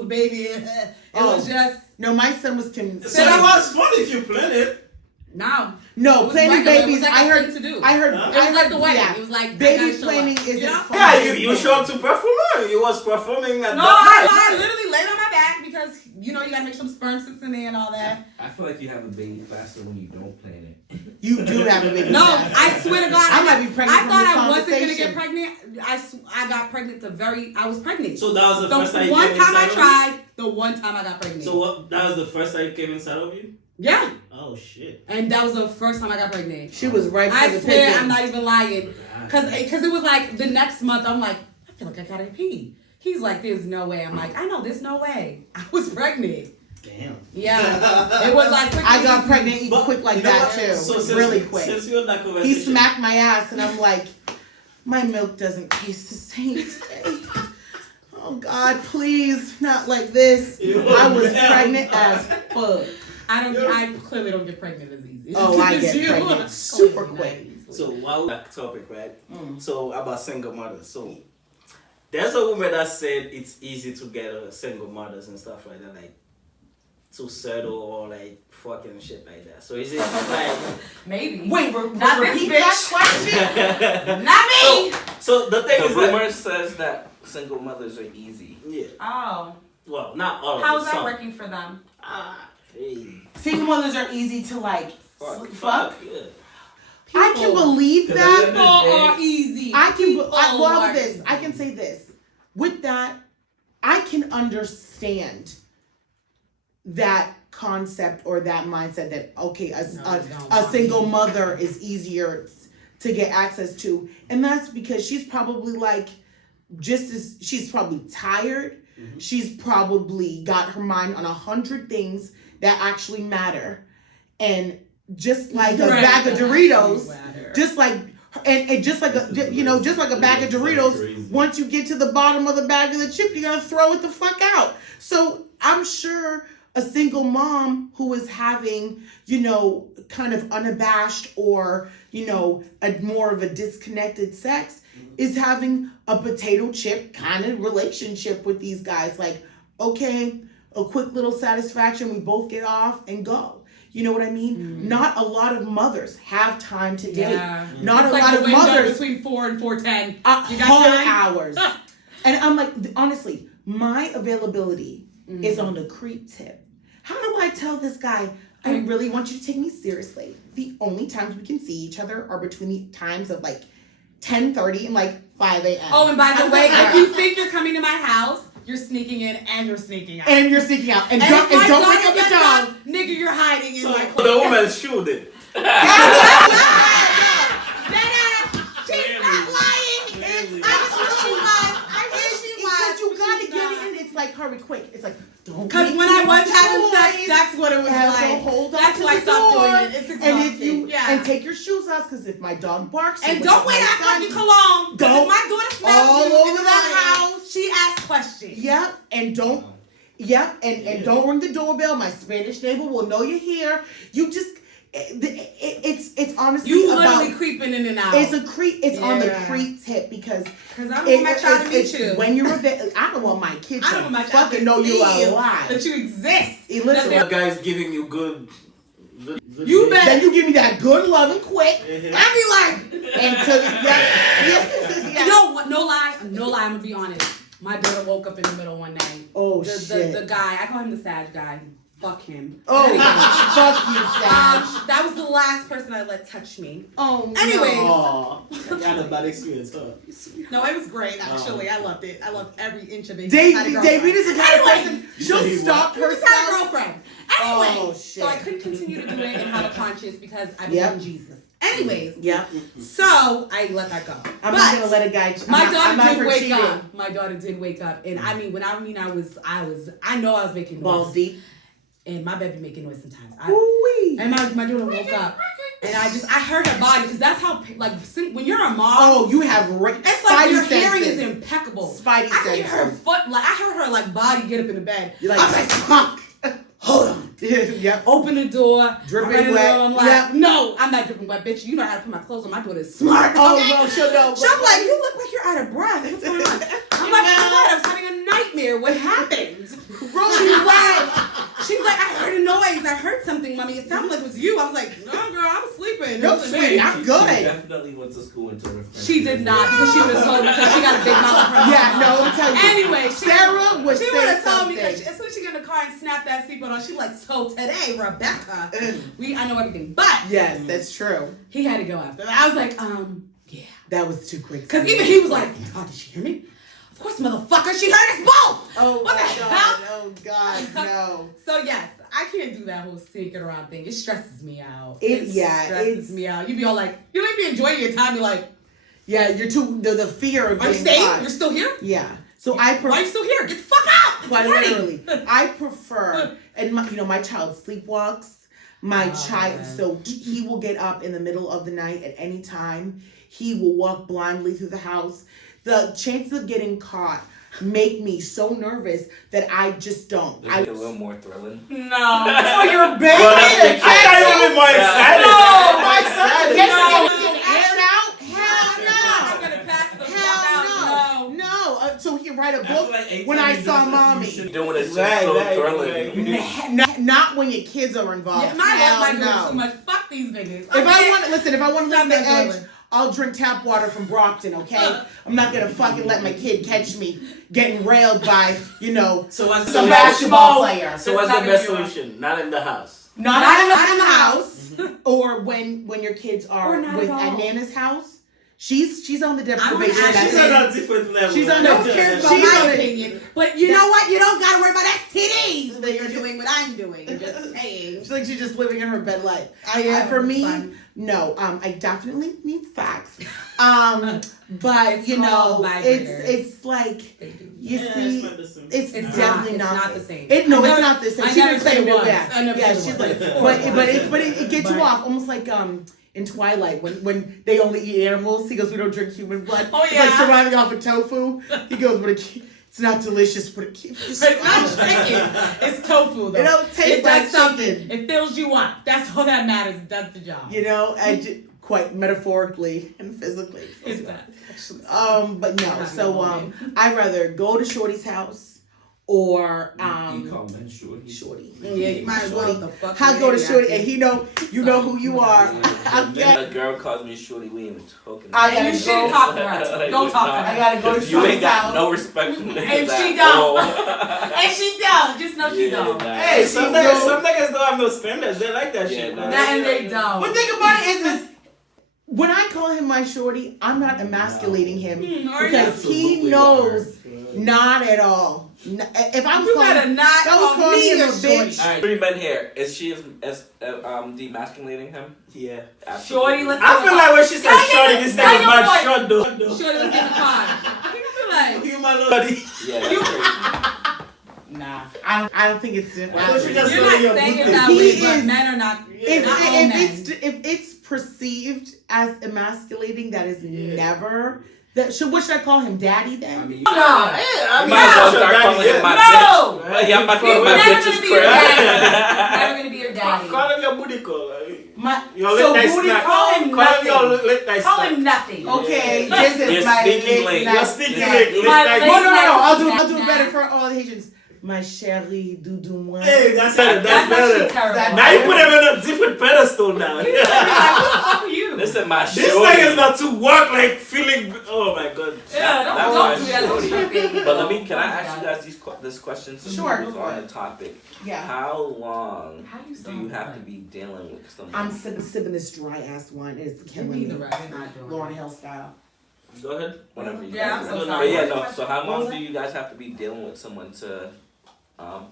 a baby. It Oh. was just No, my son was So it was fun if you plan it. no. No, It was planning regular. It babies. was like I a heard. thing to do. I heard. Huh? It I was heard like the wedding. yeah. It was like I Baby gotta show planning up. isn't You know? fun. Yeah, you show up to perform. You was performing at No, that night. I literally laid on my back because you know you gotta make some sperm sits in there and all that. I feel like you have a baby faster when you don't plan it. You do have a baby. No, fast. I swear to God, I might be pregnant I from thought this I wasn't gonna get conversation. pregnant. I got pregnant I was pregnant. So that was the first time The you one came time I inside of tried, the one time I got pregnant. you? So what? That was the first time you came inside of you? Yeah, Oh shit. and that was the first time I got pregnant. She was right I for the swear, picking. I'm not even lying. Cause it was like the next month, I'm like, I feel like I gotta pee. He's like, there's no way. I'm like, I know, there's no way. I was pregnant. Damn. Yeah, it was like quick I and got easy. pregnant But quick like you know that what? too. So since, Really quick. Since you're in that He conversation, smacked my ass, and I'm like, my milk doesn't taste the same today. Oh God, please, not like this. I was pregnant as fuck. I clearly don't get pregnant as easy. Oh, I as get you. pregnant super Clearly quick. not easily. So while that topic, right? Mm. So about single mothers. So there's a woman that said it's easy to get single mothers and stuff like that, like to settle or like fucking shit like that. So is it like Maybe. Wait, Not this repeat bitch. that question? Not me. so the thing The is that rumor says that single mothers are easy. yeah, Oh, well not all how's of that them. working for them? Hey, Single mothers are easy to like fuck. yeah. I can believe that. People are easy. I can. People Well, are this easy. I can say this. With that, I can understand that concept or that mindset that okay, a single mother is easier to get access to, and that's because she's probably like she's probably tired. Mhm. She's probably got her mind on 100 things that actually matter, and just like a bag of Doritos, just like and just like a just like a bag of Doritos. Once you get to the bottom of the bag of the chip, you're gonna throw it the fuck out. So I'm sure a single mom who is having, kind of unabashed or, a more of a disconnected sex is having a potato chip kind of relationship with these guys. Like, okay, a quick little satisfaction, we both get off and go. You know what I mean? Mm-hmm. Not a lot of mothers have time to date. Yeah. Not It's a like lot the of window mothers between 4 and 4:10. You got whole time? hours. And I'm like, honestly, my availability is on the creep tip. How do I tell this guy, I really want you to take me seriously? The only times we can see each other are between the times of like 10:30 and like 5 a.m. Oh, and by the way, if you think you're coming to my house, you're sneaking in and you're sneaking out. And you're sneaking out. And if don't my wake daughter up the gets dog. up, nigga, you're hiding in So my the clothes. woman shoot it. She's not lying. I wish she was. I wish she was. Because you gotta get it in. It's like, hurry, quick. It's like, don't Because make when too I was much having sex, noise. that's what it was Have to like. hold on That's to why I the stopped door. doing it. It's exhausting. And if you yeah. and take your shoes off, because if my dog barks, And you don't wake wait up after my you son. cologne. Don't. If my daughter smells All you over in the the house. house, she asks questions. Yep, and don't. Yep, and don't ring the doorbell. My Spanish neighbor will know you're here. You just, it's honestly You about, literally creeping in and out. it's a creep. It's on the Yeah. creep tip because Because I don't want my child to meet it's you. when you're I don't want my kids I don't to want my child fucking to know you're feel alive. that you exist. Listen, That guy's giving you good You better. then you give me that good love and quick I be like, until yeah. no, what? No lie. I'm gonna be honest. My daughter woke up in the middle one night. Oh The shit. guy, I call him the Sag guy. Fuck him. Oh, Anyway, fuck you, Sag. that was the last person I let touch me. Oh, Anyways. Oh, you had a bad experience, huh? No, it was great actually. I loved it. I loved every inch of it. David is the kind of Anyway, person she'll stop You just herself. had a girlfriend. Anyway, Oh, shit. so I couldn't continue to do it and have a conscience because I believe Yep. in Jesus. Anyways, Yeah, so I let that go. I'm But not gonna let a guy. my I'm daughter not did for wake cheating. up. My daughter did wake up, and I mean, I know I was making noise, Balls deep. and my baby making noise sometimes. Ooh-wee. And my daughter woke up, and I heard her body because that's how when you're a mom. Oh, you have It's like your Spidey hearing is senses. impeccable. Spidey I could hear her senses. foot, I heard her body get up in the bed. You're I like, was like, fuck. hold on. Yep. Open the door. Dripping I'm ready to wet. go. I'm like, Yep. no, I'm not dripping wet, bitch. You know how to put my clothes on. My daughter's smart. Oh okay? no, she'll know. So I'm like, you look like you're out of breath. What's going on? I'm like, oh my God, I was having a nightmare. What happened? She's like, I heard a noise. I heard something, mommy. It sounded like it was you. I was like, no, girl, I was sleeping. No, It wasn't sweetie, me. I'm She good. definitely went to school and told her friends. She did not because she would have told me because she got a big mouth. From her Yeah, mom. no, let me tell you. Anyway, Sarah would she say would have told something. me because as soon as she got in the car and snapped that seatbelt on, she was like, so today, Rebecca, I know everything. But Yes, that's true. he had to go after that. I was like, yeah. That was too quick. Because even he was like, oh, did she hear me? Of course, motherfucker, she heard us both. Oh What my the god. hell? Oh god, no. So yes, I can't do that whole sneaking around thing. It stresses me out. Yeah, stresses me out. You be all like, you let me enjoy your time. You're like, Yeah, you're too the fear of are you being staying? caught. You're still here? Yeah. So I Why are you prefer still here? Get the fuck out! It's quite morning. literally. I prefer and my child sleepwalks. My Oh, child man. so he will get up in the middle of the night at any time. He will walk blindly through the house. The chances of getting caught make me so nervous that I just don't. Is it a little more thrilling? No. for your baby. Well, I thought you were more excited. My son gets No. aired out. I'm Hell gonna pass the no. fuck out. Hell no. No. So he write a I feel book like anytime when I you do saw something, you mommy. should- Doing it's just Right, so right, thrilling. right. Not when your kids are involved. Yeah, I love my Hell girl no. too much. Fuck these niggas. If I want to listen, if I want to Stop live the that edge, driving. I'll drink tap water from Brockton. Okay, I'm not gonna fucking let my kid catch me getting railed by So what's some the basketball player. So what's It's the not best gonna be solution? Not in the house. Not in the house, or when your kids are Or not with at at all. Nana's house. She's on the I'm deprivation. on She's method. on a different level. She's on No a- one cares about She's my on a- opinion. But you know what? You don't gotta worry about STDs when you're doing what I'm doing. I'm just saying. She's like she's just living in her bed life. For it's me, fun. no. I definitely need facts. But It's you know, called vibrators. it's like you see. It's It's definitely not. not. It's not the same. It's I never- not the same. I She never didn't said say it it was. yeah. I never Yeah, said it she's was. like, It's but it gets you off almost like in Twilight when they only eat animals. He goes, we don't drink human blood. Oh, It's like yeah. surviving off of tofu. He goes, but it's not delicious, but it keeps. It's not chicken. It's tofu though. It don't taste it like does something. chicken. It fills you up. That's all that matters. It does the job. You know, quite metaphorically and physically. It does. Actually. But no. So I'd rather go to Shorty's house or You call men shorty. Shorty. Yeah, you might as well. Shorty. The fuck I go to you Shorty at. and you know who you are. Then a girl calls me shorty, we ain't even talking. I And gotta you shouldn't go. talk to her. Don't talk to I her. gotta go to You ain't Shorty's got house. no respect for niggas And she at don't. all. And she don't. Just know she don't. nah. Hey, some She niggas, go- some niggas don't have no standards. They like that Yeah, shit. nah. man. That and they don't. But think about it is this. When I call him my shorty, I'm not emasculating him Are you? because he Absolutely knows are. not at all. If I was You calling, better not I was call calling me him a a shorty. bitch. Alright, 3 men here. Is she as demasculating him? Yeah. Absolutely. Shorty, let's I feel like when she said Tell shorty, your- this tell nigga's your bad boy. short though. Shorty, let's get in the car. He gonna be like, You my lordy. Yeah, that's crazy. Nah, I don't think it's. Well, she just you're telling not your saying it booty. that He way, but is- men are not. If, not all if men. it's perceived as emasculating, that is never. That should I call him daddy then? I mean, No, I You might as well start calling him my No! bitch. Yeah, I'm about to He's call my never bitch's gonna be your crap. daddy. Never gonna be your daddy. Call him your booty call. Your So late night booty, snack. call him Call him your nothing. late night Call snack. him nothing. Okay, this You're is my sneaking late late. night You're sneaking snack. late My night. late No, I'll do snack. better for all the Haitians. My chérie, doudou moi. Hey, that's better. That's That's actually better. terrible. Now you put him in a different pedestal now. Like, who the fuck are you? Listen, my This shorty. thing is not to work like feeling. Oh my god. Yeah, That don't was do that. Don't shorty. do that. But let me, can I ask you guys this question since Sure, we was go for on it. the topic? Yeah. How long How do you do sound you have like? to be dealing with someone? I'm sipping this dry ass wine. It's Give killing me me. the right. Not doing Lauren it. Hill style. Go ahead. Whenever you Yeah, guys I'm so are. sorry. But yeah, no. So how What long was do that? you guys have to be dealing with someone to,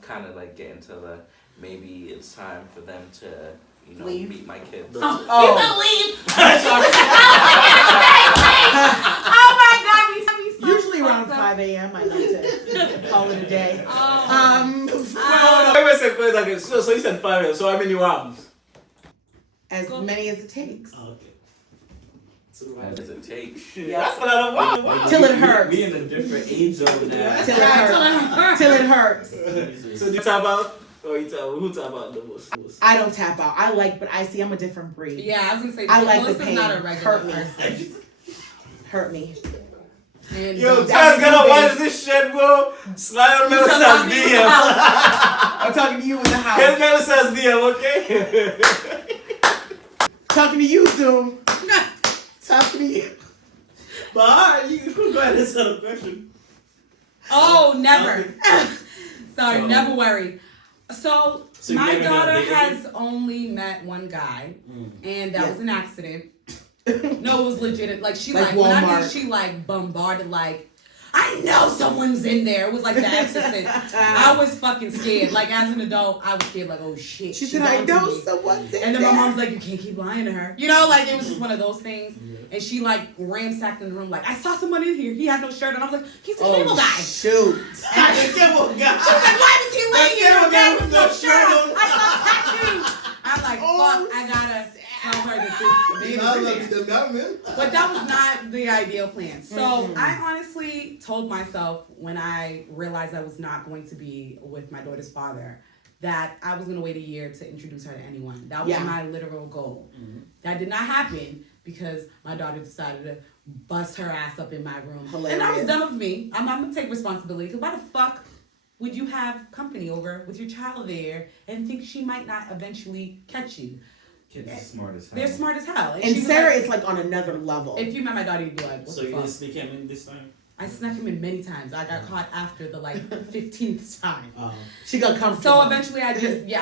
kind of like get into the maybe it's time for them to, you know, Leave? meet my kids. Oh my God, he's so Usually around fucked up. 5 a.m. I like to call it a day. Oh. Wait a second. So you said 5 a.m. So how many rounds? As many as it takes. Okay. What does it take? That's a lot of rounds. Like, Till it hurts. We in a different age zone now. Till it hurts. Till it hurts. So do you tap out? Or you tap, who tap out the most? I don't tap out. I like, but I see I'm a different breed. Yeah, I was gonna say. I like the Melissa's pain. not a regular Hurt me. person. Hurt me. And Yo, don't- guys gonna watch this shit, bro. Slide on You talking about Melissa's me in the DM. house. I'm talking to you in the Get house. Melissa's DM, okay? Talking to you, Zoom. Talking to you. But alright, you can go ahead and set a question. Oh, never. Sorry, So- never worry. So So you my never daughter dated has only met one guy, and that Yeah. was an accident. No, it was legit. Like she Like like, when I mean Walmart. she like bombarded like, I know someone's in there. It was like The Exorcist. I was fucking scared. Like as an adult, I was scared. Like oh shit. She she's said, I onto know me. someone's in And then my there. mom's like, you can't keep lying to her. You know, like it was just one of those things. And she like ransacked in the room, like, I saw someone in here. He had no shirt. And I was like, he's the cable guy. Shoot. And she was like, why was he laying here in bed with no shirt on? I saw tattoos. I'm like, fuck, I gotta tell her that this man is in there. But that was not the ideal plan. So I honestly told myself when I realized I was not going to be with my daughter's father that I was going to wait a year to introduce her to anyone. That was Yeah. my literal goal. That did not happen because my daughter decided to bust her ass up in my room. Hilarious. And that was dumb of me. I'm going to take responsibility because why the fuck would you have company over with your child there and think she might not eventually catch you? Kids are smart as hell. They're smart as hell. And she was Sarah like, is like on another level. if you met my daughter, you'd be like, what So the you fuck? didn't sneak him in this time? I snuck him in many times. I got caught after the like 15th time. She got comfortable. So eventually I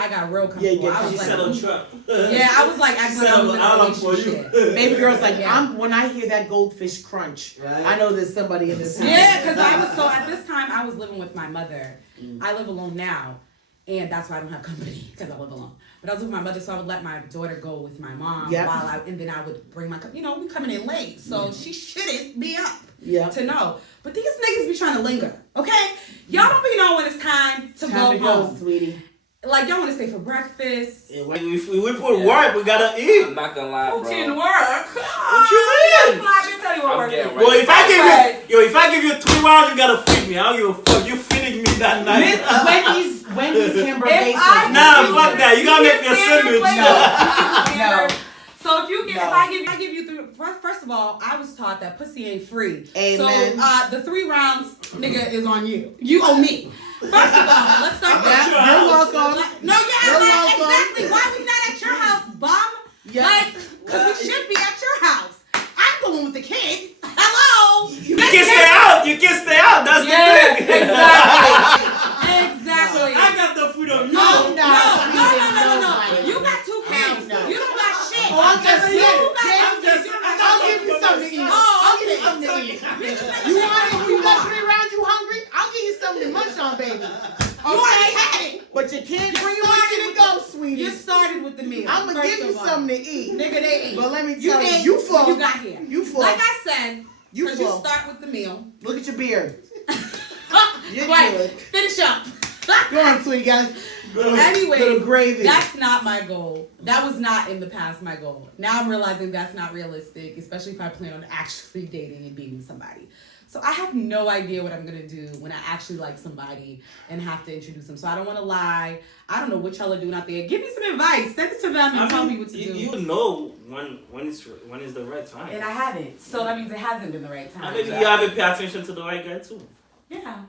got real comfortable. Yeah, I was She like, set a trap. yeah, I was like, acting like set I up was an in a alarm for you. relationship. Baby girl's like, Yeah. when I hear that goldfish crunch, Right. I know there's somebody in this house. Yeah, because I was so at this time I was living with my mother. I live alone now, and that's why I don't have company because I live alone. But I was with my mother, so I would let my daughter go with my mom Yep. and then I would bring my, we coming in late, so she shouldn't be up Yeah. to know. But these niggas be trying to linger, okay? Y'all don't be knowing when it's time to Time to go go, home. sweetie. Like y'all want to stay for breakfast. If we put work, we gotta eat. I'm not gonna lie, Who bro. can work? What you mean? I can tell you what I'm work is. getting right. Well, if I give you 3 rounds, you gotta feed me. I don't give a fuck. You feeding me that night. Wendy's hamburger If base. I Nah, give fuck that. You gotta make me a sandwich, sandwich. like, you No. sandwich. So if you give, No. if I give you 3. First of all, I was taught that pussy ain't free. Amen. So the 3 rounds, nigga, is on you. You owe me. First of all, let's start Yeah, with you're welcome. No, yeah, You're like, welcome. exactly. Why we not at your house, bum? Yeah. Like, because we should be at your house. I'm the one with the kid. Hello. You can stay out. You can stay out. That's Yeah, the thing. exactly. I got the food on you. No, I'm no, not no, no, feeding no, no, no. nobody. You got 2 kids. No. You don't got shit. Oh, I'm just You saying. got I'm kids. You don't got I'll shit. give you something to eat. Oh, I'll give you okay. something to eat. You just make You sure want what you got want. 3 rounds, you hungry? I'll give you something to munch on, baby. You already had it. But you can't You bring you started ready to with go, the- sweetie. You started with the meal. I'm gonna first give you of all. something to eat. Nigga, they ate. But let me You tell ate you, you when full. you got here. You full. Like I said, You because you full. start with the meal. Look at your beard. You're Right. good. Finish up. Go on, sweetie guy. Anyway, gravy. that's not my goal. That was not in the past my goal. Now I'm realizing that's not realistic, especially if I plan on actually dating and being with somebody. So I have no idea what I'm gonna do when I actually like somebody and have to introduce them. So I don't want to lie. I don't know what y'all are doing out there. Give me some advice. Send it to them and tell me what to do. You know when is the right time. And I haven't. So that means it hasn't been the right time. I mean, you haven't paid attention to the right guy too. Yeah.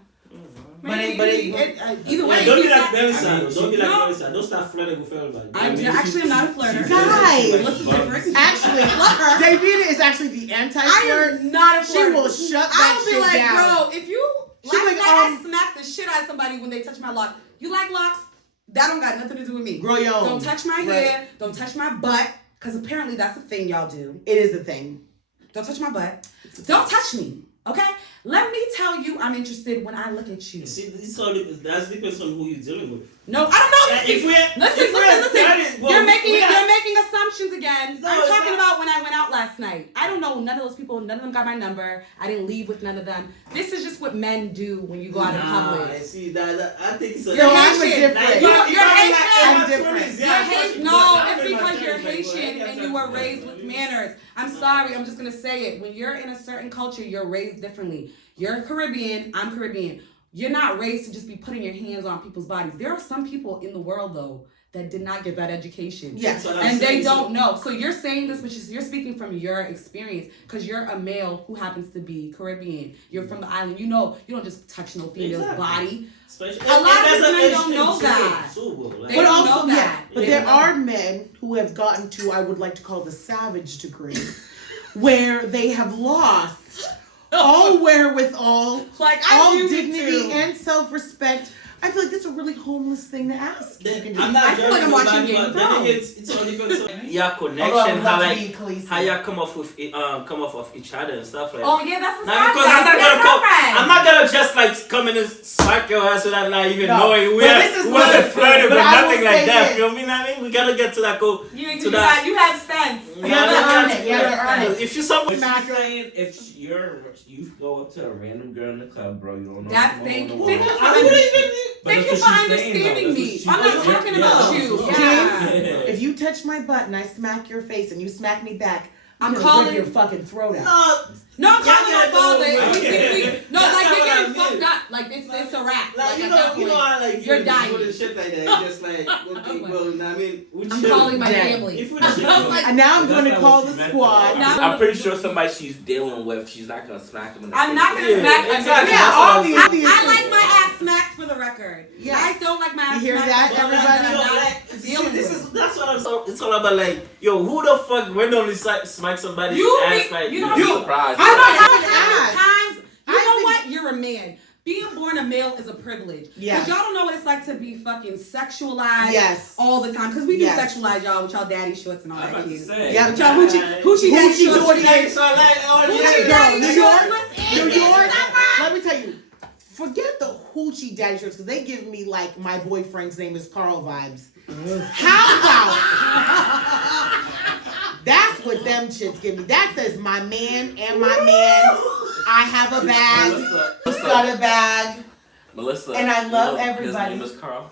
But either way, Don't be he's like not- Melissa. Don't be like No. Melissa. Don't start flirting with everybody. I'm not a flirter. Guys. Melissa's different. Actually, Davina is actually the anti-flirt. I am not a She flirter. will shut I that will be shit like, down. bro, if you She last like, night I smacked the shit out of somebody when they touch my lock. You like locks? That don't got nothing to do with me. Grow your own. Don't touch my hair. Don't touch my butt. Because apparently that's a thing y'all do. It is the thing. Don't touch my butt. Don't touch me. Okay? Let me tell you I'm interested when I look at you. See, that's depends on who you're dealing with. No, I don't know. Yeah, if we're- listen. if we're married, well, you're making we are- you're making assumptions again. No, I'm it's talking not. about when I went out last night. I don't know none of those people. None of them got my number. I didn't leave with none of them. This is just what men do when you go out in public. See that I think it's a You're I'm Haitian. different. You're Haitian. I'm different. You're Haitian. No, it's because you're Haitian and you were raised with manners. I'm sorry. I'm just gonna say it. When you're in a certain culture, you're raised differently. You're Caribbean. I'm Caribbean. You're not raised to just be putting your hands on people's bodies. There are some people in the world though that did not get that education. Yes. And they don't know. So you're saying this, which is you're speaking from your experience because you're a male who happens to be Caribbean. You're from the island. You know, you don't just touch no female's body. Especially, A lot of and that's men an don't know education that. too, bro. Like, They But don't also, know yeah, that. but there are men who have gotten to, I would like to call the savage degree, where they have lost all wherewithal, Like all I dignity and self-respect. I feel like that's a really homeless thing to ask. You can do. I'm not I feel like I'm judging watching nobody, Game but of then Thrones. again, it's all depends on Your connection, Although I would how love to like be Khaleesi. how you come off of each other and stuff like. Oh yeah, that's the Now, because I'm not gonna just like come in and smack your ass without not even No, knowing we but this is wasn't what- flirting but with I will nothing say like that. this. You know what I mean? We gotta get to that go. You to that. you have sense. You have to earn it. You have to earn it. If you someone What you saying? If you go up to a random girl in the club, bro, you don't know. That's what's thank going you. on. Thank you for I wouldn't even. Thank you for understanding me. I'm not talking about you. Yeah. If you touch my butt and I smack your face and you smack me back, I'm gonna calling- rip your fucking throat out. No, No, I'm Yeah, calling my yeah, father. no, No, that's like not you're what I getting fucked mean. up. Like it's a wrap. like Like at that point. how like You're you dying. do the shit like that. It's just like okay, well, you know what I mean, I'm calling my Dead. family. If we just Like, And now I'm That's going to not call what the she meant, squad. though. Now- I'm pretty sure somebody she's dealing with, she's not gonna smack him in the I'm face. not gonna Yeah, smack him. exactly. Yeah, That's what I'm obviously. I like my ass smacked for the record. Yeah. I don't like my ass You hear smacked. that, for the record. everybody? I'm You know, not like, see, dealing this with is it. that's what I'm So it's all about like, yo, who the fuck randomly smack somebody's You ass be- like you know You You- surprised. I I don't don't have know an how many ass. times. You I know think- what? You're a man. Being born a male is a privilege. Yes. Because y'all don't know what it's like to be fucking sexualized Yes. all the time. Because we do Yes. sexualize y'all with y'all daddy shorts and all I'm that about to shit. say. Yeah, With y'all hoochie daddy Hoochie shorts. Jordy. Like, so like, oh, Hoochie yeah, daddy New shorts York, was New in York. this summer. Let me tell you, forget the hoochie daddy shirts because they give me like my boyfriend's name is Carl vibes. How about that's what them chicks give me? That says my man and my man. I have a bag. He's got a bag. Melissa. And I love you know everybody. His name is Carl.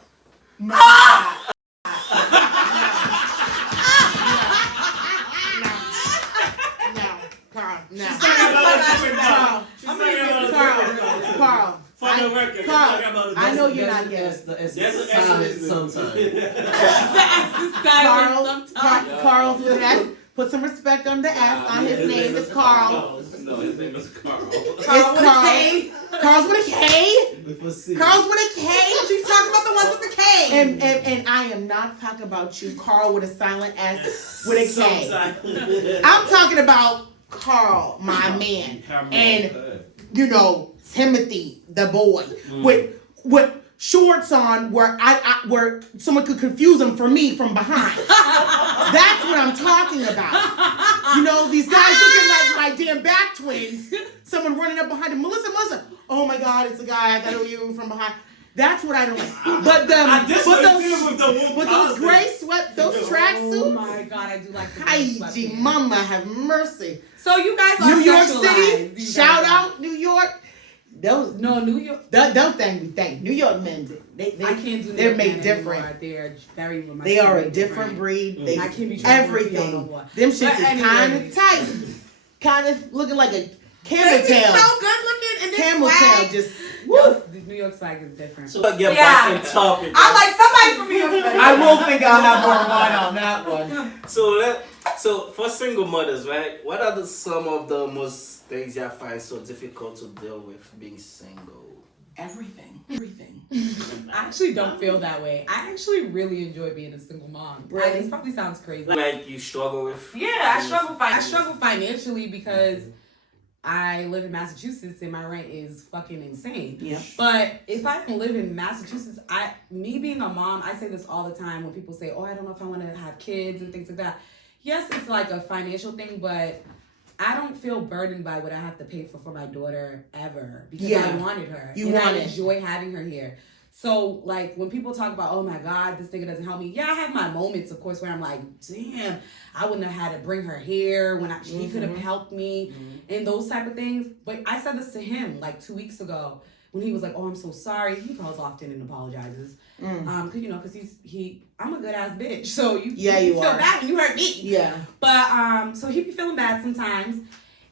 No. No, Carl, no. Carl, For the record, Carl, talking about I know you're not Yes, yes. the S That's is an silent excellent. sometimes. Carl's with an S. Put some respect on the S on his name. It's Carl. No, his name is Carl. It's Carl with a Carl. K. Carl's with a K. Before C. Carl's with a K. She's talking about the ones with the K. And I am not talking about you, Carl with a silent S with a K. Sometimes. I'm talking about Carl, my man, and you know Timothy, the boy, with shorts on where where someone could confuse him for me from behind. That's what I'm talking about. You know, these guys looking like my damn back twins. Someone running up behind him. Melissa. Oh my God, it's a guy. I thought it was you from behind. That's what I don't like. But those gray sweat, those Oh tracksuits. my God, I do like the Hi, sweatpants. G, mama, have mercy. So you guys are New York sexualized. City, You shout guys are. out New York. Those No, New York. those things we think. New York men, they I can't do they're New made York different. anymore. They're very. They are a different breed. They I can't be trying to work for y'all no everything. more. Them shits But is anyway. kind of tight, kind of looking like a They camel be tail. so good looking and Camel this tail swag. just. Yo, Woo. the New York swag is different. So get Yeah. back on topic. I'm like, somebody from here. I will think I'll have more wine on that one. So for single mothers, right? What are some of the most things you find so difficult to deal with being single? Everything. I actually don't feel that way. I actually really enjoy being a single mom. Really? This probably sounds crazy. Like you struggle with? Yeah, I struggle financially because I live in Massachusetts and my rent is fucking insane. Yeah. But if I didn't live in Massachusetts, me being a mom, I say this all the time when people say, "Oh, I don't know if I want to have kids and things like that." Yes, it's like a financial thing, but I don't feel burdened by what I have to pay for my daughter ever because I wanted her. I enjoy having her here. So, like, when people talk about, oh my God, this nigga doesn't help me. Yeah, I have my moments, of course, where I'm like, damn, I wouldn't have had to bring her here when he could have helped me and those type of things. But I said this to him like 2 weeks ago when he was like, oh, I'm so sorry. He calls often and apologizes. Cause I'm a good ass bitch. So you feel bad when you hurt me. Yeah. But, so he be feeling bad sometimes.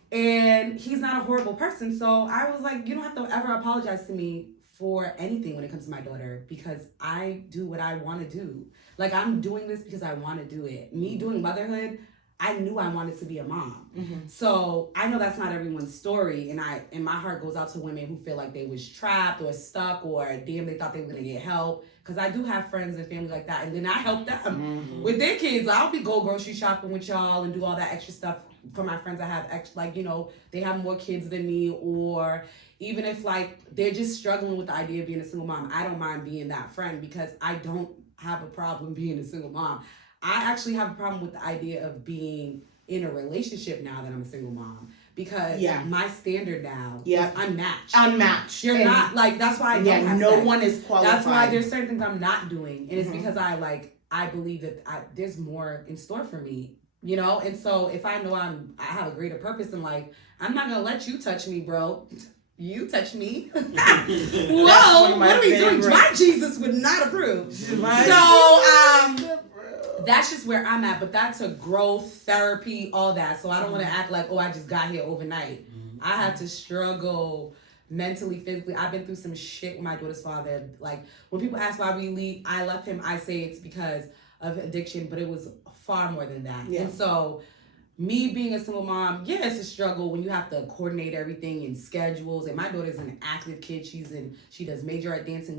And he's not a horrible person. So I was like, you don't have to ever apologize to me for anything when it comes to my daughter because I do what I want to do. Like, I'm doing this because I want to do it. Me doing motherhood, I knew I wanted to be a mom. So I know that's not everyone's story. And my heart goes out to women who feel like they was trapped or stuck or damn, they thought they were going to get help. Because I do have friends and family like that. And then I help them with their kids. I'll go grocery shopping with y'all and do all that extra stuff for my friends that have they have more kids than me, or even if like they're just struggling with the idea of being a single mom, I don't mind being that friend because I don't have a problem being a single mom. I actually have a problem with the idea of being in a relationship now that I'm a single mom because my standard now is unmatched. You're not like, that's why I don't have no sex. one is qualified. That's why there's certain things I'm not doing, and it's because I believe that there's more in store for me. You know, and so if I know I have a greater purpose in life, I'm not gonna let you touch me, bro. You touch me. Whoa, what are we doing? My Jesus would not approve. That's just where I'm at. But that's a growth, therapy, all that. So I don't want to act like, oh, I just got here overnight. I had to struggle mentally, physically. I've been through some shit with my daughter's father. Like, when people ask why I left him, I say it's because of addiction, but it was far more than that. And so me being a single mom, it's a struggle when you have to coordinate everything in schedules. And my daughter's an active kid. She does major art dancing.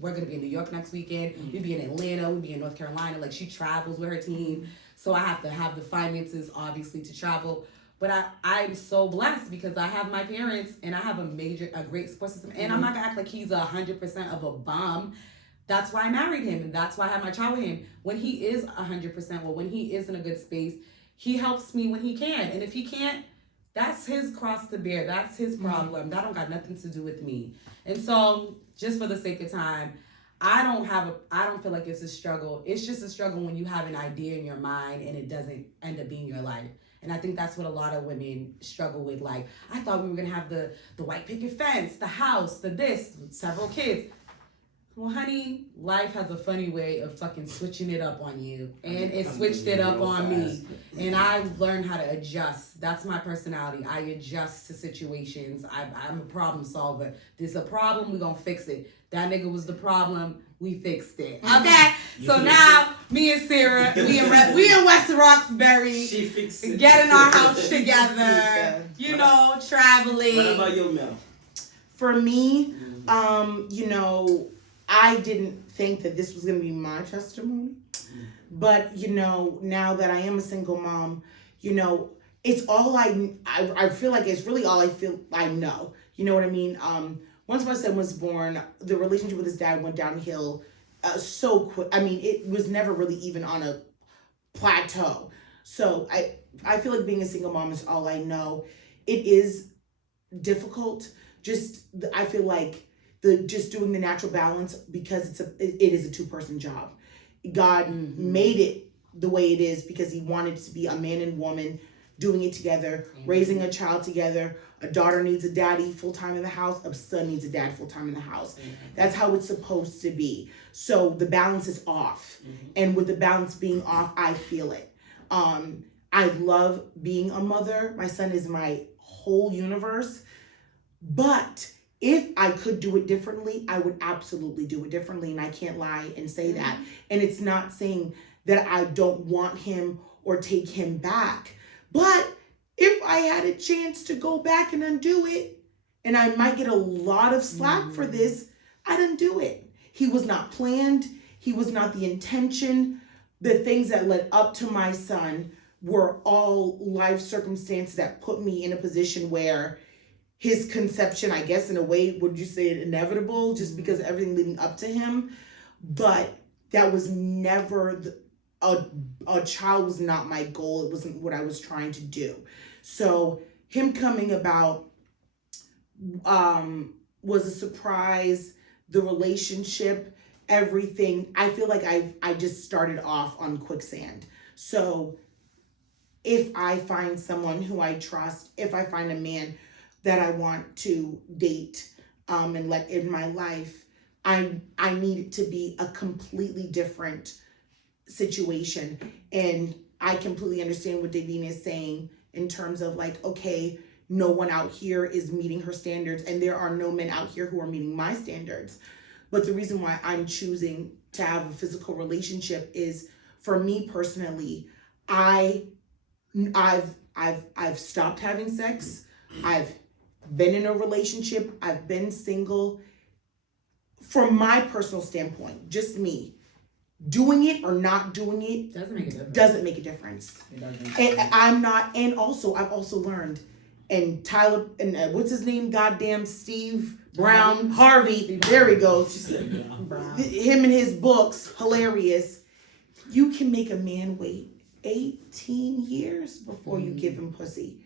We're gonna be in New York next weekend. We'll be in Atlanta. We'll be in North Carolina. Like, she travels with her team. So I have to have the finances, obviously, to travel. But I'm so blessed because I have my parents and I have a great support system. And I'm not gonna act like he's 100% of a bum. That's why I married him, and that's why I had my child with him. When he is 100%, when he is in a good space, he helps me when he can. And if he can't, that's his cross to bear. That's his problem. That don't got nothing to do with me. And so, just for the sake of time, I don't feel like it's a struggle. It's just a struggle when you have an idea in your mind and it doesn't end up being your life. And I think that's what a lot of women struggle with. Like, I thought we were gonna have the white picket fence, the house, several kids. Well, honey, life has a funny way of fucking switching it up on you. And it switched it up on me. And I learned how to adjust. That's my personality. I adjust to situations. I'm a problem solver. There's a problem, we're gonna fix it. That nigga was the problem, we fixed it. Okay? So now, me and Sarah, we in West Roxbury, getting our house together, traveling. What about you, Mel? For me, I didn't think that this was going to be my testimony. But, now that I am a single mom, it's all I feel like it's really all I know. You know what I mean? Once my son was born, the relationship with his dad went downhill so quick. I mean, it was never really even on a plateau. So I feel like being a single mom is all I know. It is difficult. I feel like just doing the natural balance because it is a two-person job. God made it the way it is because he wanted it to be a man and woman doing it together, raising a child together. A daughter needs a daddy full-time in the house, a son needs a dad full-time in the house. That's how it's supposed to be. So the balance is off. And with the balance being off, I feel it. I love being a mother. My son is my whole universe. But if I could do it differently, I would absolutely do it differently. And I can't lie and say that. And it's not saying that I don't want him or take him back. But if I had a chance to go back and undo it, and I might get a lot of slack for this, I'd undo it. He was not planned. He was not the intention. The things that led up to my son were all life circumstances that put me in a position where his conception, I guess in a way, would you say it inevitable, just because of everything leading up to him. But that was never, a child was not my goal. It wasn't what I was trying to do. So him coming about was a surprise. The relationship, everything, I feel like I just started off on quicksand. So if I find someone who I trust, if I find a man that I want to date and let in my life, I need it to be a completely different situation. And I completely understand what Davina is saying in terms of like, okay, no one out here is meeting her standards, and there are no men out here who are meeting my standards. But the reason why I'm choosing to have a physical relationship is, for me personally, I've stopped having sex. I've been in a relationship. I've been single. From my personal standpoint, just me, doing it or not doing it doesn't make a difference. It doesn't. And I'm not, and also I've also learned, and Tyler, and what's his name? Goddamn Steve Brown, Harvey. There he goes. Him and his books, hilarious. You can make a man wait 18 years before you give him pussy.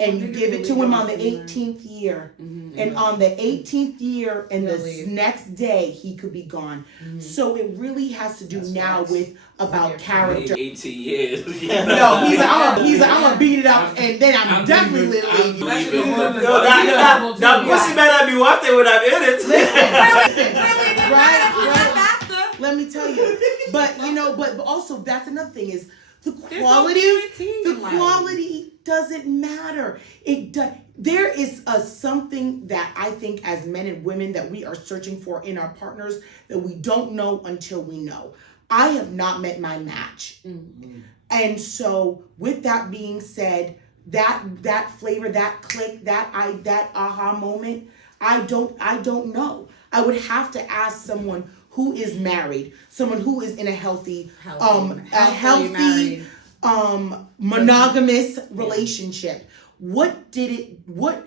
And you give it to him on the 18th year. And on the 18th year and the next day, he could be gone. So it really has to do now with about character. 18 years. No, he's like, I'm gonna beat it up, and then I'm definitely literally. That pussy better be worth it when I'm in it. Listen, right? Let me tell you. But you know, but also that's another thing is the quality. The quality doesn't matter. There is something that I think as men and women that we are searching for in our partners that we don't know until we know. I have not met my match. And so with that being said, that flavor, that click, that aha moment, I don't know. I would have to ask someone who is married, someone who is in a healthy monogamous relationship. What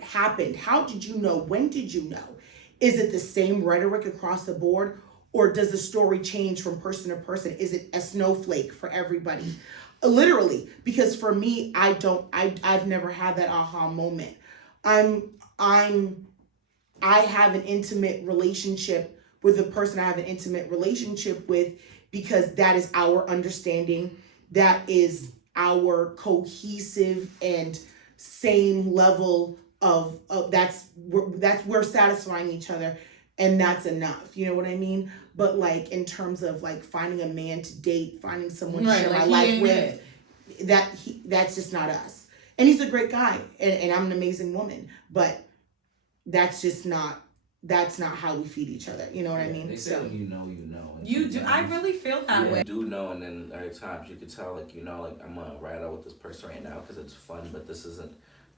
happened? How did you know? When did you know? Is it the same rhetoric across the board, or does the story change from person to person? Is it a snowflake for everybody? Literally, because for me, I've never had that aha moment. I have an intimate relationship with the person I have an intimate relationship with because that is our understanding. That is our cohesive and same level of we're satisfying each other, and that's enough. You know what I mean? But like in terms of like finding a man to date, finding someone to share my life with, that's just not us. And he's a great guy, and I'm an amazing woman, but that's not how we feed each other. You know what I mean? They say when you know, you know. You do. I really feel that way. You do know, and then there are times you can tell, like, you know, like, I'm gonna ride out with this person right now because it's fun, but this isn't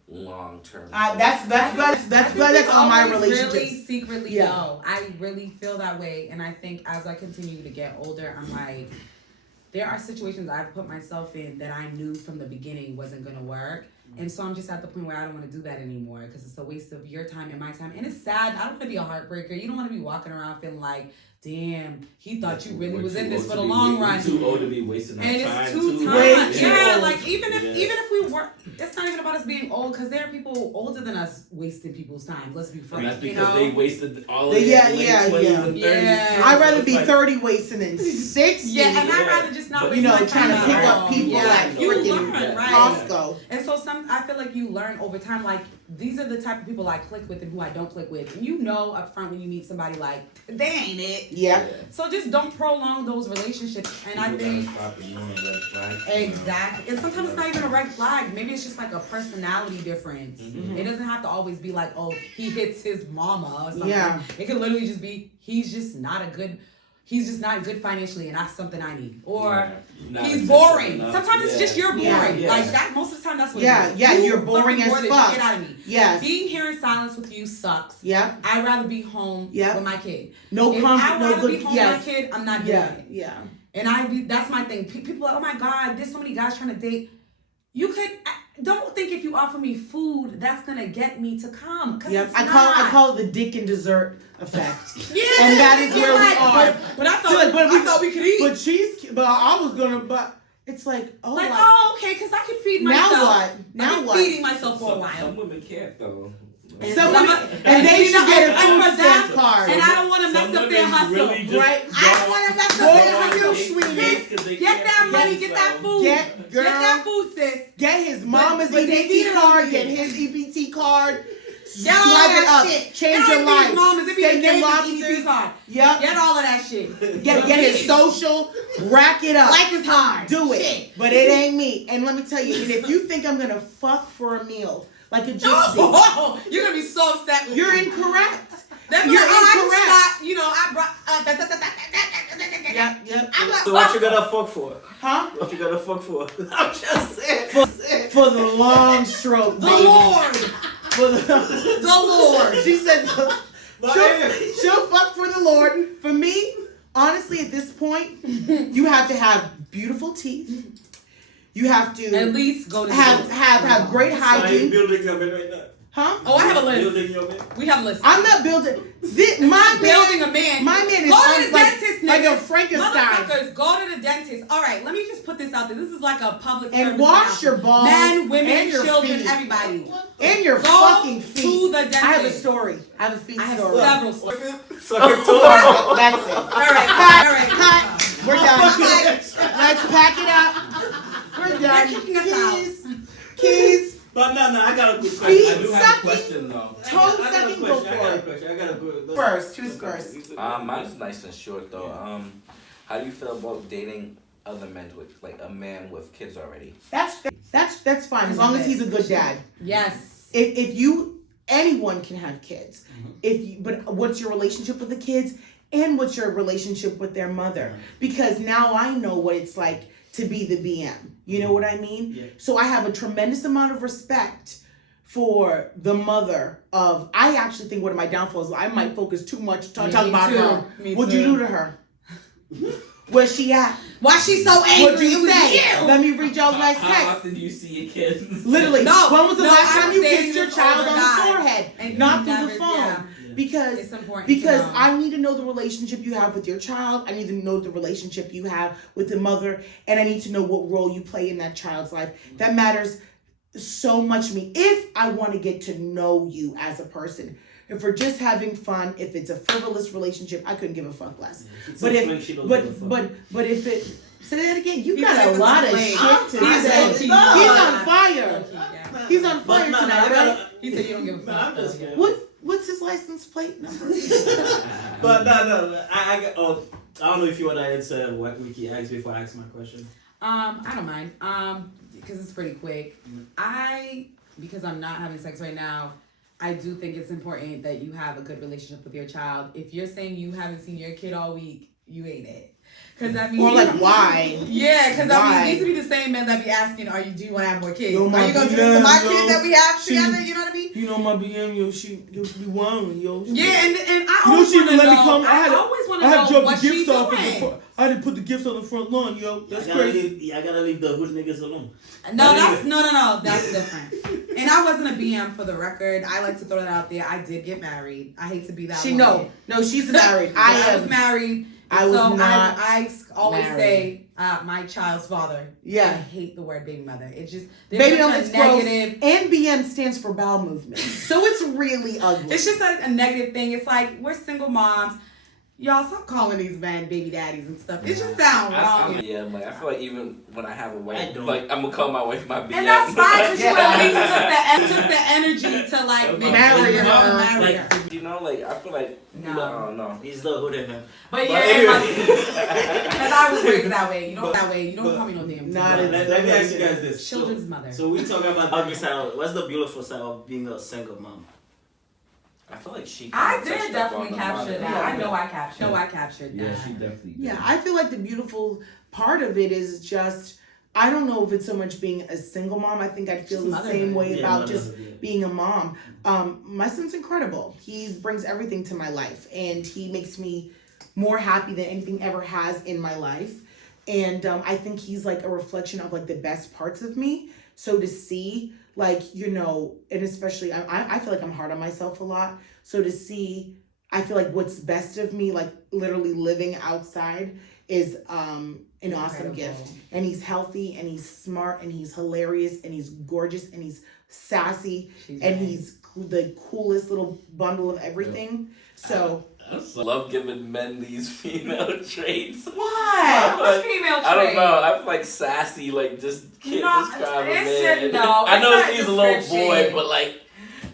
long term. That's all my relationships. Really secretly know. I really feel that way, and I think as I continue to get older, I'm like, there are situations I've put myself in that I knew from the beginning wasn't gonna work. And so I'm just at the point where I don't want to do that anymore because it's a waste of your time and my time. And it's sad. I don't want to be a heartbreaker. You don't want to be walking around feeling like, damn, he thought you really was in this for the long run. Too old to be wasting our time. And it's too time. Yeah, like even if we weren't, it's not even about us being old because there are people older than us wasting people's time. Let's be And frank. that's You because know? they wasted all of Yeah, their late yeah, 20s yeah. and 30s. Yeah. I'd rather It's be like, 30 wasting than 60. Yeah, and I'd Yeah. rather just not But, waste you know, my trying time to at pick all. up people Yeah, like you freaking learn, right? Costco. And so I feel like you learn over time, like, these are the type of people I click with and who I don't click with. And you know up front when you meet somebody, like, they ain't it. Yeah. So just don't prolong those relationships. And I think, exactly. And sometimes it's not even a red flag. Maybe it's just like a personality difference. Mm-hmm. It doesn't have to always be like, oh, he hits his mama or something. Yeah. It could literally just be, he's just not good financially and that's something I need. Or he's boring. Sometimes it's just you're boring. Yeah. Like that most of the time that's what Yeah, it is. yeah, You you're boring fucking as bore the fuck. shit out of me. Yes. Being here in silence with you sucks. Yeah. I'd rather be home Yeah. with my kid. No If comfort, I'd no rather be good. home Yes. with my kid, I'm not doing Yeah. it. Yeah. And that's my thing. People are like, oh my God, there's so many guys trying to date. Don't think if you offer me food, that's gonna get me to come. Yep. It's I call it the dick and dessert effect. Yeah, And that is you're where we right. are. But I thought, You're like, I thought we could eat. But I was gonna, but it's like, oh, like, like, oh, okay, because I can feed now myself. what? Now I've been what? feeding myself for a while. Some women can't though. And they should get a and food for stamp that, card. And I don't want to mess up their hustle. Right? I don't want to mess up their hustle. Sis, get that money, get that food. Get, girl. Get that food, sis. Get his mama's but they need EBT it card. over Get here. his EBT card. Get all Swipe it that up. shit. Change Get your all life. these mamas. It be Steak the and game lobsters. EBT card. Yep. Get all of that shit. Get his social. Rack it up. Life is hard. Do it. Shit. But it ain't me. And let me tell you, and if you think I'm gonna fuck for a meal like a gypsy, Oh, you're gonna be so upset with you're me. incorrect. That You're incorrect. incorrect. I brought. Yep. I'm like, So what you gonna fuck for? Huh? What you gonna fuck for? I'm just saying. For the long stroke, the baby. Lord, For the the Lord. She said she'll fuck for the Lord. For me, honestly, at this point, you have to have beautiful teeth. You have to At least go to have great hygiene. building your bed right now. Huh? Oh, I have a list. Building your bed. We have a list. I'm not building. My building man, a man. my man is Go to the like, dentist, like a niggas. Frankenstein. Motherfuckers, go to the dentist. All right, let me just put this out there. This is like a public And service wash your announcement. balls Men, women, and your children, feet. everybody. And your Go fucking to feet. the dentist. I have a story. I have a feet I have story. several stories. So her That's it. All right, Cut. We're done. Let's pack it up. We're done. They're kicking us Keys. But no, I got a good question. Feet I do have a sucking. question though. Toe I got a sucking, go question. for I got a it. question. I got a good. First, who's first? Mine's nice and short though. How do you feel about dating other men with like a man with kids already? That's fine as long as he's a good dad. Yes. If you anyone can have kids. But what's your relationship with the kids and what's your relationship with their mother? Because now I know what it's like to be the BM. You know what I mean? Yeah. So I have a tremendous amount of respect for the mother of. I actually think one of my downfalls is I might focus too much talking about too. her. Me What'd you too. do to her? Where's she at? Why she's so angry? What'd you It was say? you. Let me read y'all's nice How text. often do you see your kids? Literally. No, When was the no, last I time was you dating kissed your this child older on guy, the forehead? and Not you through the never- phone. yeah. Because It's important because to know. I need to know the relationship you have with your child. I need to know the relationship you have with the mother, and I need to know what role you play in that child's life. That matters so much to me. If I want to get to know you as a person, if we're just having fun, if it's a frivolous relationship, I couldn't give a fuck less. But if if it say that again, you He's got like, a "This lot is of lame." shit to He's say. low-key. He's on fire. Low-key, yeah. He's on fire tonight, right? He said you don't give a fuck. I'm just kidding. What's his license plate number? But no, I don't know if you want to answer what Wiki asked before I ask my question. I don't mind. Because it's pretty quick. Because I'm not having sex right now, I do think it's important that you have a good relationship with your child. If you're saying you haven't seen your kid all week, you ain't it. Because I mean, Or like why? yeah, because I mean, Why? it needs to be the same men that be asking, do you want to have more kids? Yo, Are my you gonna do BM, this to my yo, kid that we have she- together? You know what I mean? You know my BM, she be wildin', yo. Yeah, and I You know always she want to even let me know. come. I always want I to had know dropped what the she's gifts off at the doing. front. I didn't put the gifts on the front lawn, yo. That's crazy. I gotta leave the hood niggas alone. No, that's different. And I wasn't a BM for the record. I like to throw that out there. I did get married. I hate to be that. She woman. no, she's married. I I was am. married. I was so not I always married. say my child's father. Yeah. I hate the word baby mother. It's just Baby there's it's such a negative. gross. And BM stands for bowel movement. So it's really ugly. It's just a negative thing. It's like we're single moms. Y'all stop calling these men baby daddies and stuff. It just sounds wrong. Yeah, like I feel like even when I have a wife, I don't. like I'm gonna call my wife my BM. And that's fine because you at least took the energy to like Marry her. Marry her. You know, like I feel like no. He's the hood in him. But yeah, anyway. because I was raised that way. You don't call me no damn. Not thing. Let me ask you guys this. Children's mother. So we talking about Ugly side. What's the beautiful side of being a single mom? I feel like she. I kinda touched did up definitely on the capture mother. that. I know I captured that. Yeah, she definitely. Yeah, I feel like the beautiful part of it is just, I don't know if it's so much being a single mom. I think I'd feel Just the same motherhood. way Yeah, about just motherhood, yeah. being a mom. My son's incredible. He brings everything to my life, and he makes me more happy than anything ever has in my life. And I think he's like a reflection of like the best parts of me. So to see, like, you know, and especially I feel like I'm hard on myself a lot. So to see, I feel like what's best of me, like literally living outside, is an awesome Incredible. gift. And he's healthy, and he's smart, and he's hilarious, and he's gorgeous, and he's sassy, and he's the coolest little bundle of everything. So I love giving men these female traits. why? What's female trait? I don't know. I feel like sassy, like just can't No, describe a it's man. just- no, I know it's not he's a little boy, description. but like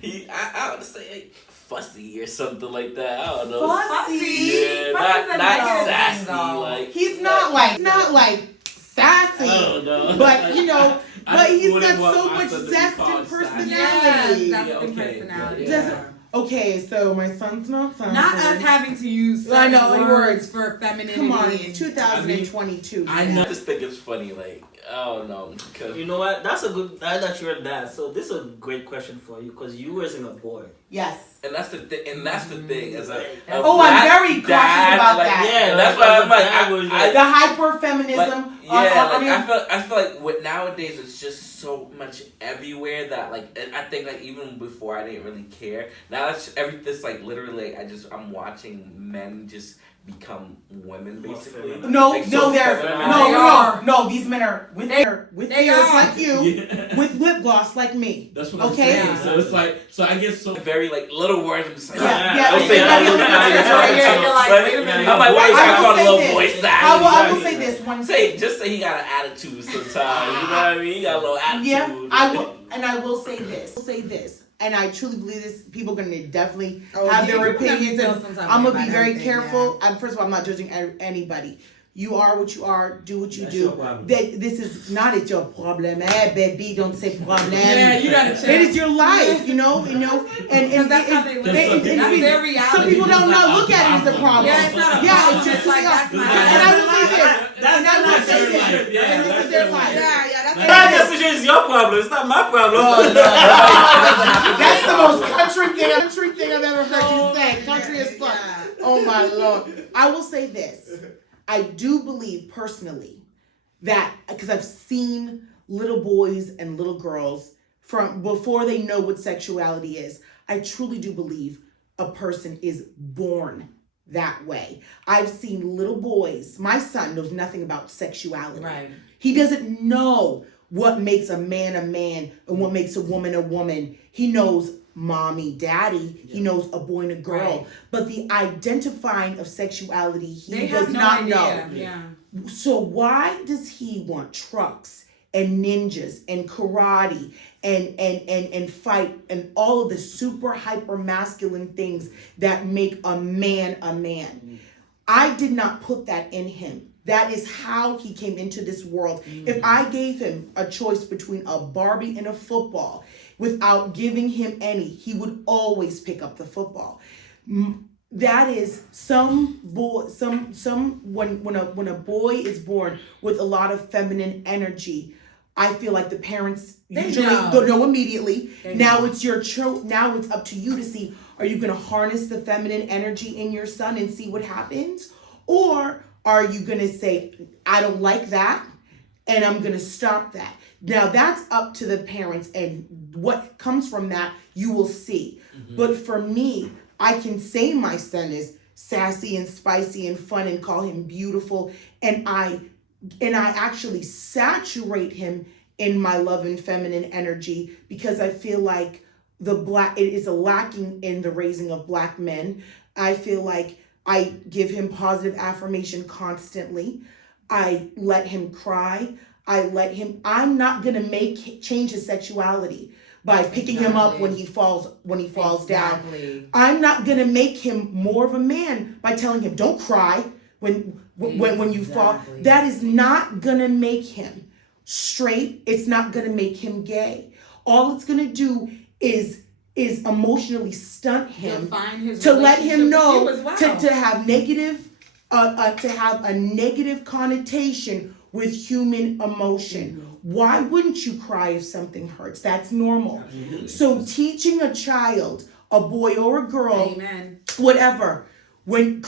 I would say like, fussy or something like that. I don't know. Fussy? Yeah, Fussy's a not negative sassy. thing, though. Like He's not like sassy, Oh, no. but you know, I but he's wouldn't got want so my much son to be zest called and sassy. personality. Yes, that's Yeah, the okay. personality. Yeah. Doesn't- Okay, so my son's not sassy. Not us having to use I know, certain words. words for femininity. Come on, and- it's 2022. I know. I just think it's funny. Like I don't know. 'Cause You know what? That's a good. I that you're a dad. So this is a great question for you because you raising a boy. Yes. And that's the thing. And that's the thing. As a Oh, I'm very cautious about that. Yeah, that's why I'm like, I The hyper feminism. I feel like with nowadays it's just so much everywhere that like I think like even before I didn't really care. Now it's this like literally I'm watching men just become women basically. No, Like, no, so they're feminine. no. These men are with They ears are. like you, Yeah. with lip gloss like me. That's what I'm Okay. saying. Yeah. So it's like, so I get so. Very like little words. I'm just like, Yeah, don't okay, say that. yeah, yeah, you're like, wait a minute. I'm like, why you I talking will about a say little this. voice I will say this one Just say he got an attitude sometimes. You know what I mean? He got a little attitude. Yeah, I will say this. And I truly believe this. People are gonna definitely have their opinions, and I'm gonna be very careful. First of all, I'm not judging anybody. You are what you are. Do what you That's do. your problem. This is not your problem, baby. Don't say problem. Yeah, you gotta check. It is your life, you know, and Because that's how they look. That's their reality. some people don't not look at it as a problem. Yeah, it's not a Yeah, problem. it's just It's like, who they are. that's my And I will say life. this. That's And I will not say your this. life. Yeah, And this that's is their your life. life. that's That decision is your problem. It's not my problem. That's the most country thing I've ever heard you say. Country as fuck. Oh my Lord. I will say this. I do believe personally that, because I've seen little boys and little girls from before they know what sexuality is, I truly do believe a person is born that way. I've seen little boys. My son knows nothing about sexuality. Right. He doesn't know what makes a man and what makes a woman. He knows mommy, daddy. He knows a boy and a girl. Right. But the identifying of sexuality, he They does have no not idea. know. Yeah. So why does he want trucks and ninjas and karate and fight and all of the super hyper masculine things that make a man a man? I did not put that in him. That is how he came into this world. If I gave him a choice between a Barbie and a football, without giving him any, he would always pick up the football. That is when a boy is born with a lot of feminine energy, I feel like the parents usually don't know immediately. Now it's your now it's up to you to see, are you going to harness the feminine energy in your son and see what happens? Or are you going to say, I don't like that and I'm going to stop that? Now that's up to the parents, and what comes from that you will see. But for me, I can say my son is sassy and spicy and fun and call him beautiful, and I actually saturate him in my love and feminine energy, because I feel like it is a lacking in the raising of Black men. I feel like I give him positive affirmation constantly. I let him cry. I'm not gonna change his sexuality by picking him up when he falls down. I'm not gonna make him more of a man by telling him don't cry when you fall. That is not gonna make him straight. It's not gonna make him gay. All it's gonna do is emotionally stunt him to let him know to have a negative connotation with human emotion. Why wouldn't you cry if something hurts? That's normal. Absolutely. So teaching a child, a boy or a girl, Amen. whatever, don't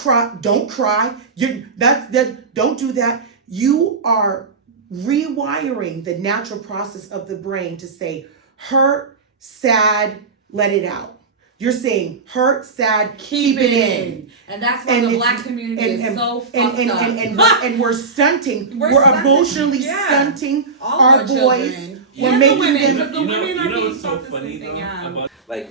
cry. Don't do that. You are rewiring the natural process of the brain to say hurt, sad, let it out. You're saying hurt, sad, keep it in. And that's why the Black community is so fucked up. And we're stunting. We're emotionally stunting our boys. Children. We're making women, them. the women are being what's so taught the funny same thing, though? yeah. About, like,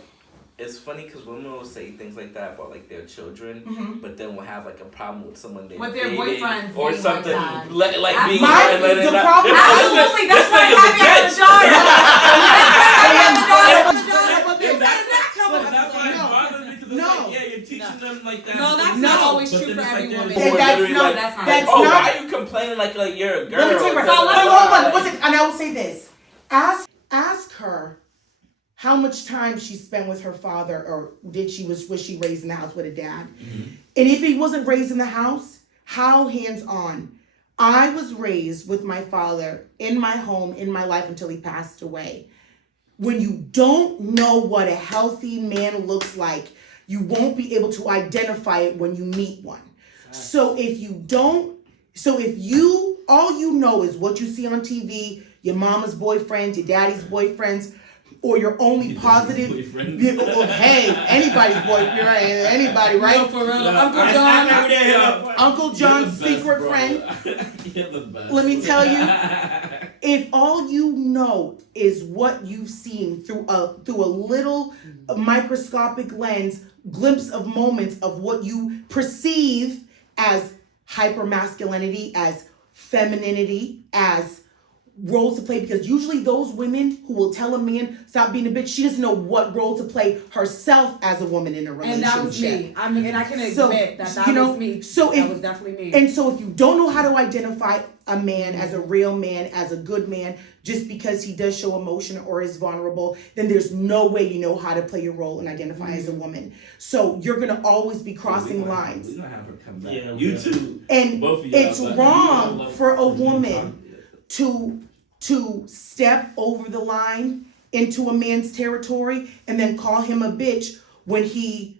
it's funny because women will say things like that about like their children, but then will have like a problem with someone they With their dated boyfriends or being something, like that. like being My- and letting the it out. problem- Absolutely, that's why I'm happy I have a daughter. Yeah, that's That's why it bothers me, because it's No. like, yeah, you're teaching them like that. No, that's No. not always But true then for it's like every they're woman. born That's literally not- like, that's not that's Oh, not- why are you complaining like you're a girl? Let me tell you right. So Hold like- on. And I will say this: ask her how much time she spent with her father, or was she raised in the house with a dad? And if he wasn't raised in the house, how hands on? I was raised with my father in my home, in my life until he passed away. When you don't know what a healthy man looks like, you won't be able to identify it when you meet one. So if all you know is what you see on TV, your mama's boyfriends, your daddy's boyfriends, or your only positive, hey, anybody's boyfriend, anybody, right? No, for real. Uncle I John. never did hit up. Uncle John's You're the best, secret bro. friend. You're the best. Let me tell you, if all you know is what you've seen through a little microscopic lens, glimpse of moments of what you perceive as hypermasculinity, as femininity, as roles to play, because usually those women who will tell a man stop being a bitch, she doesn't know what role to play herself as a woman in a relationship. And that was me. I mean, and I can So, admit that you know, was me. so that if- was definitely me. And so if you don't know how to identify a man as a real man, as a good man, just because he does show emotion or is vulnerable, then there's no way you know how to play your role and identify as a woman. So you're gonna always be crossing lines. We're gonna have her come back. Yeah, you too. And Both of y'all, it's but wrong you love- for a you woman to step over the line into a man's territory and then call him a bitch when he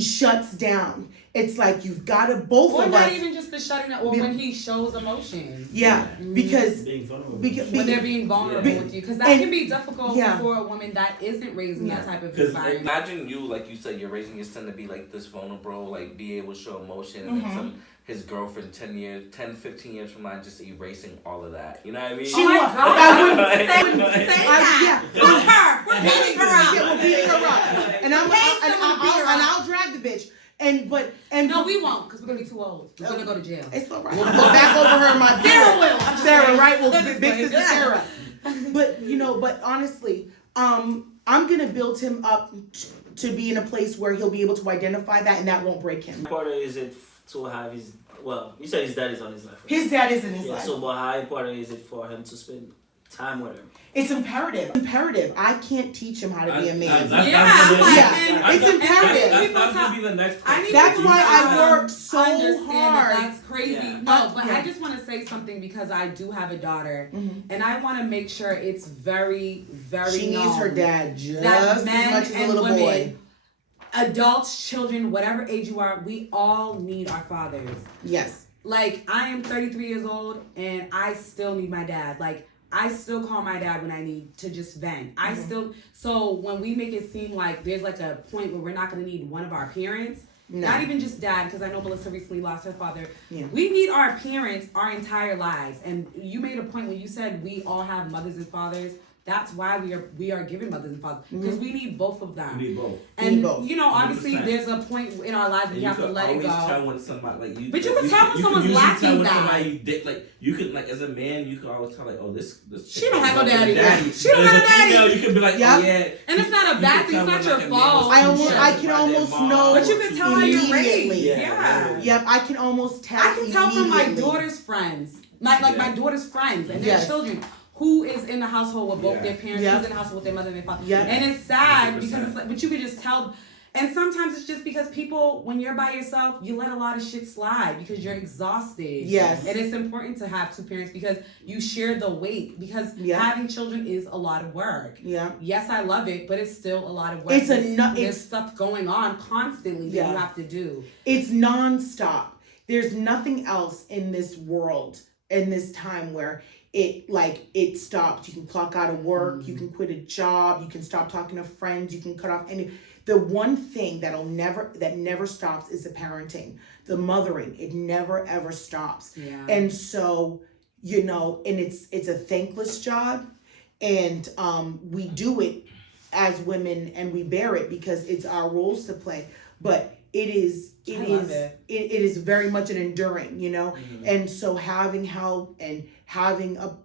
shuts down. It's like you've got to both or of not us. even just the shutting up, or when he shows emotion. Yeah, because Being vulnerable. When they're being vulnerable Yeah. with you, because that And- can be difficult yeah. for a woman that isn't raised in that type of 'Cause environment. Imagine you, like you said, you're raising your son to be like this vulnerable, like be able to show emotion, and then his girlfriend 10, 15 years from now just erasing all of that. You know what I mean? She Oh my wa- God. I wouldn't Say Like- that. yeah. Fuck her. We're beating her Yeah, up. we're beating her up, and I'll drag the bitch. No, we won't, because we're gonna be too old. We're gonna go to jail. It's all right. We'll go back over her in my Sarah will. I'm just Sarah, playing. right? Well, I'm just big playing. sister Sarah. But honestly, I'm gonna build him up to be in a place where he'll be able to identify that, and that won't break him. How important is it to have his? Well, you said his dad is on his life. Right? His dad is in his Yeah. life. So, but how important is it for him to spend time with him? It's imperative. I can't teach him how to be a man. Yeah, it's imperative. That's gonna be the next I need That's to why I um, work so understand hard. that that's crazy. Yeah. No, but Yeah. I just want to say something because I do have a daughter, Mhm. and I want to make sure it's very, very She needs her known dad just that as men much as a and little women, boy. adults, children, whatever age you are, we all need our fathers. Yes. Like, I am 33 years old, and I still need my dad. Like, I still call my dad when I need to just vent. So when we make it seem like there's like a point where we're not going to need one of our parents, Not even just dad, because I know Melissa recently lost her father. Yeah. We need our parents our entire lives. And you made a point when you said we all have mothers and fathers. That's why we are given mothers and fathers, because we need both of them. We need both. And need both. you know, obviously, 100%. there's a point in our lives we have to let it go. Tell when somebody like you. But you can tell when someone's usually lacking tell when that. somebody like you can like as a man you can always tell like this She don't have no chick is daddy. She don't But as have a a daddy. female, you can be like, Yeah. oh yeah. And it's not a bad thing. It's not your fault. I can almost know But you can tell how you're raised. immediately. Yeah. Yep, I can almost tell. I can tell from my immediately. daughter's friends, my daughter's friends and their Yes. children, who is in the household with both Yeah. their parents, Yeah. who's in the household with their mother and their father. Yeah. And it's sad 100%. because it's like, but you can just tell. And sometimes it's just because people, when you're by yourself, you let a lot of shit slide because you're exhausted. Yes. And it's important to have two parents because you share the weight. Because Yeah. having children is a lot of work. Yeah. Yes, I love it, but it's still a lot of work. It's There's stuff going on constantly that Yeah. you have to do. It's nonstop. There's nothing else in this world, in this time where it stops. You can clock out of work, you can quit a job, you can stop talking to friends, you can cut off any. The one thing that never stops is the parenting, the mothering. It never ever stops. Yeah. And so, and it's a thankless job, and we do it as women and we bear it because it's our roles to play. But it is very much an enduring, and so having help and having a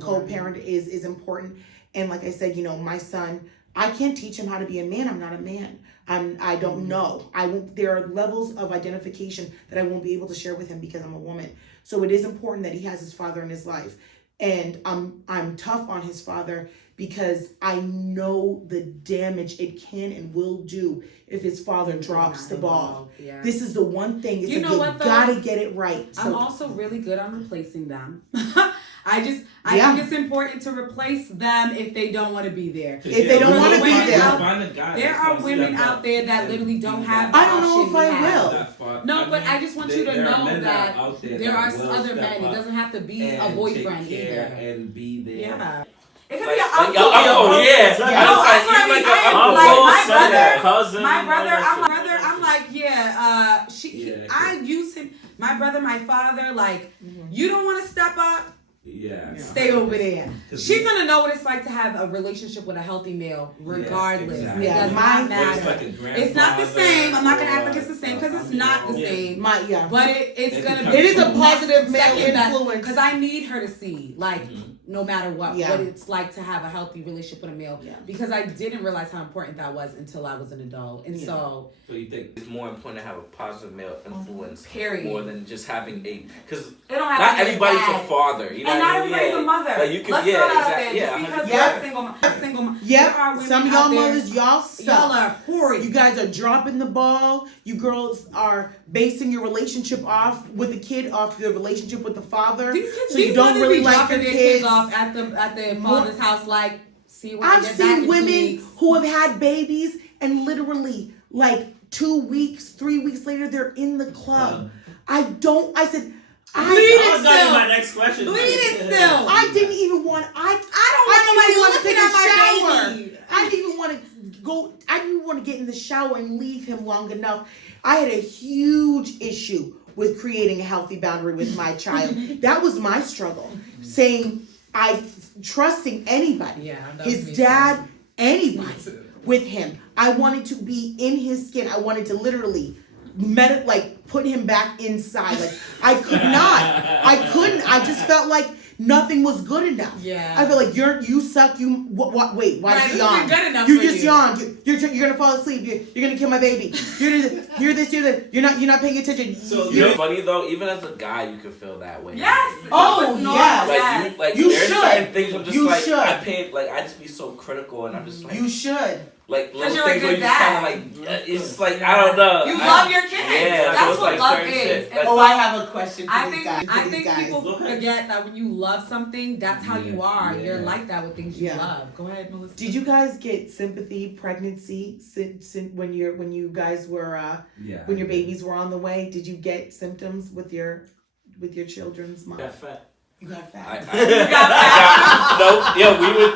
co-parent is important. And like I said, my son, I can't teach him how to be a man. I'm not a man. I don't know. There are levels of identification that I won't be able to share with him because I'm a woman. So it is important that he has his father in his life. And I'm tough on his father because I know the damage it can and will do if his father drops the ball. Yeah. This is the one thing. It's You know what, though? gotta get it right. I'm So also really good on replacing them. I Yeah. think it's important to replace them if they don't want to be there. If they don't wanna be there, There are women women out there that literally don't have the I don't know option if I we have. will. No, but I just want you to know that there are other men. It doesn't have to be a boyfriend either. And be there. Yeah. It could be Like, an uncle. Oh yeah. No, I that's what I mean. My brother, I'm like, I use him. My brother, my father, like, you don't want to step up. Yeah. Stay over there. She's gonna know what it's like to have a relationship with a healthy male, regardless. exactly. It does Yeah, not It's matter. like a It's not the same. I'm not gonna act like it's the grandfather same because it's or not the uncle. same. yeah. But it's It gonna becomes be. It is a so positive male Second best. influence. Because I need her to see, like, no matter what Yeah. it's like to have a healthy relationship with a male. Yeah. Because I didn't realize how important that was until I was an adult. And so, So you think it's more important to have a positive male influence period. more than just having because It don't have not to be everybody's a bad. father, you know And what not I mean? everybody's a mother. Like you can, Let's yeah, throw that out exactly, there. yeah, Just because 100%. you're a single mom. There are women Some of out y'all there, mothers, y'all suck. y'all are horrid. You guys are dropping the ball. You girls are basing your relationship off with the kid off your relationship with the father. These kids, so these you don't mothers really be like dropping your their kids. off at their father's house. Like, see you when I I've get back in seen 2 women weeks. who have had babies and literally like 2 weeks, 3 weeks later they're in the club. I said, That was not my next question. Bleeding still. I didn't even want. I don't want didn't nobody looking at even my wanna take a baby. shower. I didn't even want to go. I didn't want to get in the shower and leave him long enough. I had a huge issue with creating a healthy boundary with my child. That was my struggle. Saying trusting anybody, Yeah, that his was me dad, too. anybody with him. I wanted to be in his skin. I wanted to literally put him back inside. Like I could not. I couldn't. I just felt like nothing was good enough. Yeah. I feel like you suck. What? Wait. Why Right, did you this isn't yawn? good enough You for just you. yawned. You're gonna fall asleep. You're gonna kill my baby. You're this. You're not paying attention. So You know, funny though, even as a guy, you can feel that way. Yes. Oh, It was normal, yes. Like You there's should. certain things I'm just You like should. I just be so critical and I'm just like You should. like little you're a things where good you just dad. kinda like it's just like I don't know. You I- love your kids. Yeah, so That's it's what like love certain is. shit. And Oh, so I have a question for I these think guys. I think people Go ahead. forget that when you love something, that's how you are. You're Yeah. like that with things you Yeah. love. Go ahead, Melissa. Did you guys get sympathy pregnancy when you guys were Yeah. when your babies were on the way? Did you get symptoms with your children's mom? That fact. You got fat.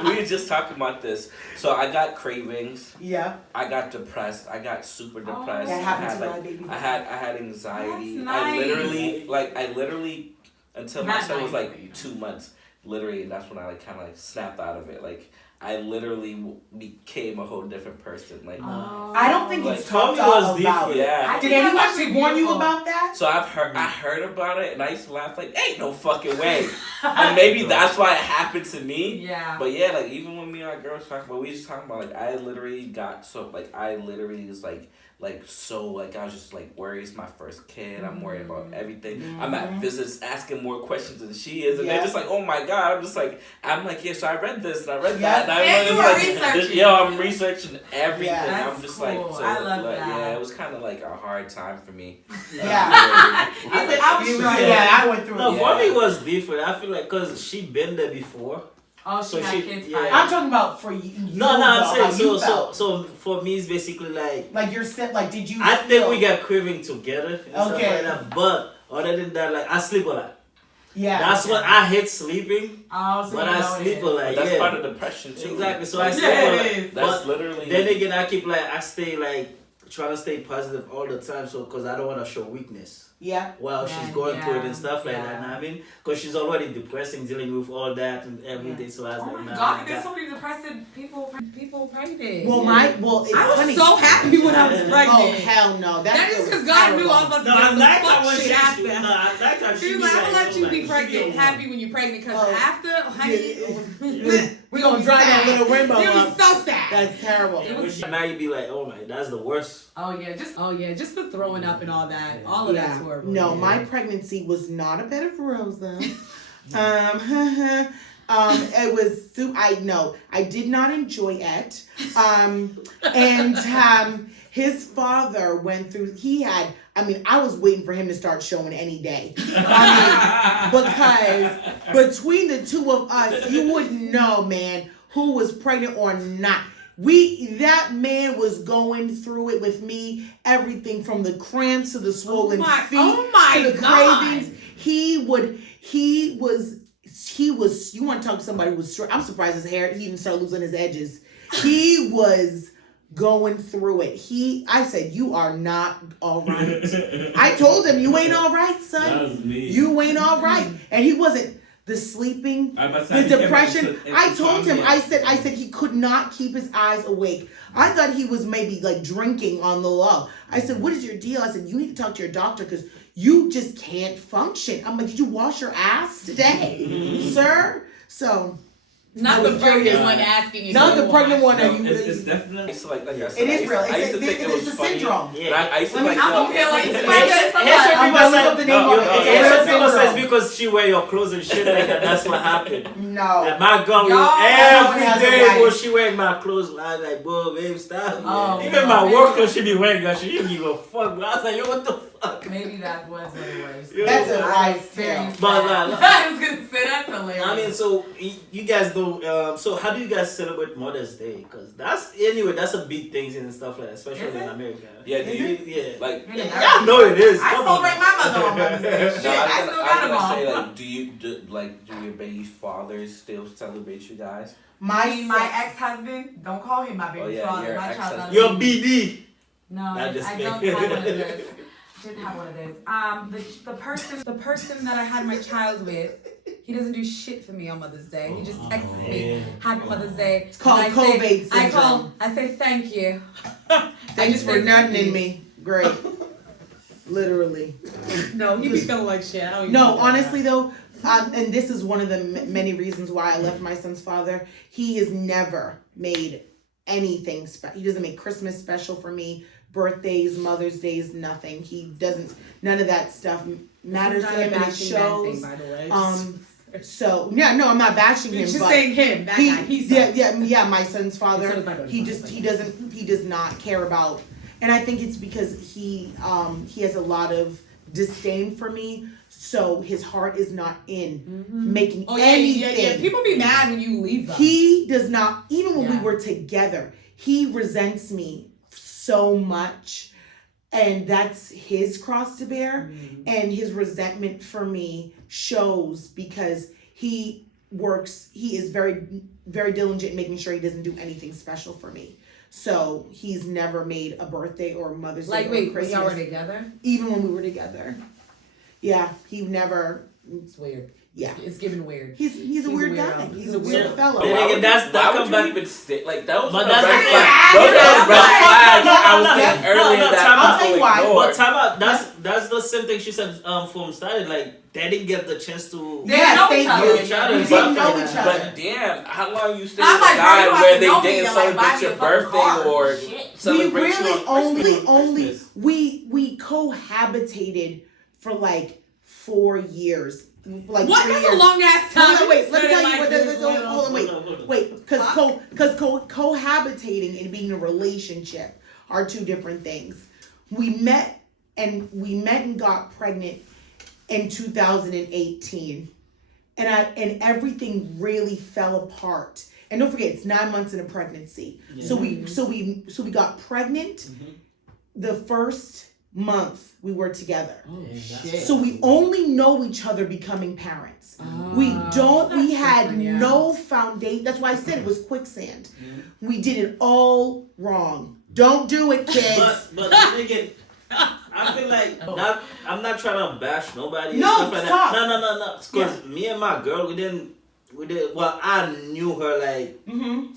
We were just talking about this. So I got cravings. Yeah. I got depressed. I got super depressed. That happened to I my had baby. I had anxiety. That's I nice. literally until my Not son was nice. like 2 months. Literally, that's when I like kind of like snapped out of it. Like I literally became a whole different person. Like I don't think Like, it's for me, talked it was about. different. yeah. Did anyone actually warn you about that? So I heard about it and I used to laugh like, ain't no fucking way. And maybe that's why it happened to me. Yeah. But yeah, like even when me and our girls talking about, we just talking about like I literally got so like I literally was like so like I was just like worried. It's my first kid. I'm worried about everything. I'm at visits asking more questions than she is, and they're just like, oh my god. I'm like yeah. So I read this and I read that. And And you were researching. I'm researching everything. Yeah. I'm just That's like cool. so I love like, that. yeah. It was kind of like a hard time for me. Yeah. I was trying. Yeah, I went through No, it. for me it was different. I feel like because she been there before. Oh, So she had she- kids. yeah. prior. I'm talking about for you. No, I'm how saying you felt. so for me it's basically like You're set. Like, did you? I think feel- we got craving together and stuff Okay. like that. But other than that, like I sleep a lot. Yeah. That's what I hate sleeping, Oh, so but you I know it sleep is. a lot. But that's Yeah, part of depression too. exactly. So I sleep Yeah, a it lot. is. That's But literally. then again, I stay like trying to stay positive all the time, so because I don't want to show weakness Yeah. while Yeah, she's going through it and yeah, stuff like yeah. that. Know what I mean, because she's already depressing, dealing with all that and everything. So I was Oh like, my nah, god, I there's got- so many depressing people pregnant. Well, it's I was funny. so happy when I was Yeah. pregnant. Oh hell no! That is was because God knew terrible. I was about to No, do I some like fuck that shit after. She was like, I'm gonna let you be pregnant, happy when you're pregnant, because Oh. after, honey, We're gonna dry that little rainbow it up. was so sad. That's terrible. It was- Now you be like, oh my, that's the worst. Oh yeah, just the throwing up and all that. All of that's horrible. No, yeah. my pregnancy was not a bed of roses. It was. I did not enjoy it. His father went through. I was waiting for him to start showing any day. Because between the two of us, you wouldn't know, man, who was pregnant or not. That man was going through it with me. Everything from the cramps to the swollen feet to the cravings. He was. You want to talk to somebody who was short? I'm surprised his hair. He didn't start losing his edges. He was going through it. I said, you are not all right. I told him, you ain't all right, son. That was me. You ain't all right. And he wasn't. The sleeping, the depression. I told him, I said he could not keep his eyes awake. I thought he was maybe like drinking on the low. I said, what is your deal? I said, you need to talk to your doctor because you just can't function. I'm like, did you wash your ass today, sir? So. Not the pregnant one asking you. Not the pregnant one. No, it's definitely. It's like I said, It is real. I used to think it was It's a funny. syndrome. Yeah. I used to Let me- like. I'm okay, like, it's it's like- like- Asian I'm people gonna look say, up the name of it. It's a Asian real people say syndrome. because she wear your clothes and shit like that, that's what happened. No. Like my girl, Y'all every has a day wife. when she wearing my clothes, I was like, bro, babe, stop. Oh, Even my work clothes she be wearing, girl, she didn't give a fuck. Bro. I was like, yo, what the fuck? Maybe that was what it was. Yo, That's a I- wife tale. But, I was gonna say that's hilarious. I mean, so you guys know. So how do you guys celebrate Mother's Day? Because that's a big thing and stuff like that, especially Is in it? America. Yeah, do you Yeah. like? Y'all know it is. I Come celebrate on. my mother on Mother's Day. Shit, No, I still got them say all. like, do your baby's fathers still celebrate you guys? My ex-husband, don't call him my baby Oh, yeah, father. your My child's not Your a baby. BD. No, Not I just don't me. have one of those. Didn't have one of those. The person that I had my child with, he doesn't do shit for me on Mother's Day. He just texts me, "Happy Mother's Day." It's called And I say- COVID syndrome. I say thank you. Thanks for nothing in me. Great. Literally. No, he be feeling like shit. I don't even No, know honestly though, and this is one of the many reasons why I left my son's father. He has never made anything special. He doesn't make Christmas special for me, birthdays, Mother's Days, nothing. He doesn't. None of that stuff matters to him, and it shows. By the way. So yeah, no, I'm not bashing him, just but saying him. That he, guy. He's yeah, my son's father. So is my daughter's He father. he does not care about, and I think it's because he has a lot of disdain for me, so his heart is not in making Oh yeah, anything. yeah. People be mad when you leave them. He does not, even when we Yeah. were together, he resents me so much, and that's his cross to bear. And his resentment for me shows because he works. He is very, very diligent in making sure he doesn't do anything special for me. So he's never made a birthday or a Mother's Day Like, or wait, when Christmas. y'all were together? Even when we were together. Yeah, he never. It's weird. Yeah, It's giving weird. he's a weird guy. weirdo. He's a weird So- fellow. Then again, that Why come would back. you even stick like that? Was But a that's red the flag. thing. Those are red flags. I was saying earlier no, that I'll tell you why. people But ignore. time out. That's the same thing she said from started. Like they didn't get the chance to They didn't know each other. know each other. We and didn't stuff know like each that. other. But damn, how long you stay I'm with like, a bro, you guy don't where have to they know me didn't to, like, buy celebrate me your a fucking birthday car. or Shit. We celebrate really you on only Christmas? we cohabitated for like 4 years. Like What? 3 That's years. a long ass No, time. no, wait. Let me tell you Like what. this. Hold on, wait. Because cohabitating and being in a relationship are two different things. We met and got pregnant in 2018, and everything really fell apart. And don't forget, it's 9 months in a pregnancy. So we got pregnant. The first month we were together. Oh, shit. So we only know each other becoming parents. Oh, We had different, yeah. no foundation. That's why I said it was quicksand. We did it all wrong. Don't do it, kids. But then again, I feel like I'm not trying to bash nobody. And No, stuff like stop. That. No. Because me and my girl, we did. Well, I knew her like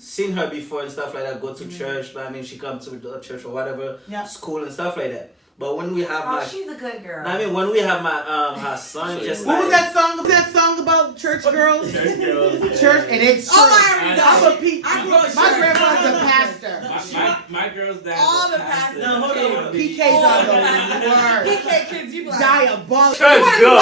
seen her before and stuff like that. Go to church. I mean, she come to the church or whatever, Yeah. school and stuff like that. But when we have Oh, my, she's a good girl. I mean, when we have my her son, So just What like was that song? What was that song about church girls? Church girls. Yeah. Church, and it's true. Oh, I already know. I'm a P- I grew up my church. grandfather's No, a no. pastor. My girl's dad. All was the pastor. pastors. No, hold on. PK's Oh, on the PK word. kids, you be like, Diabolical. church girl.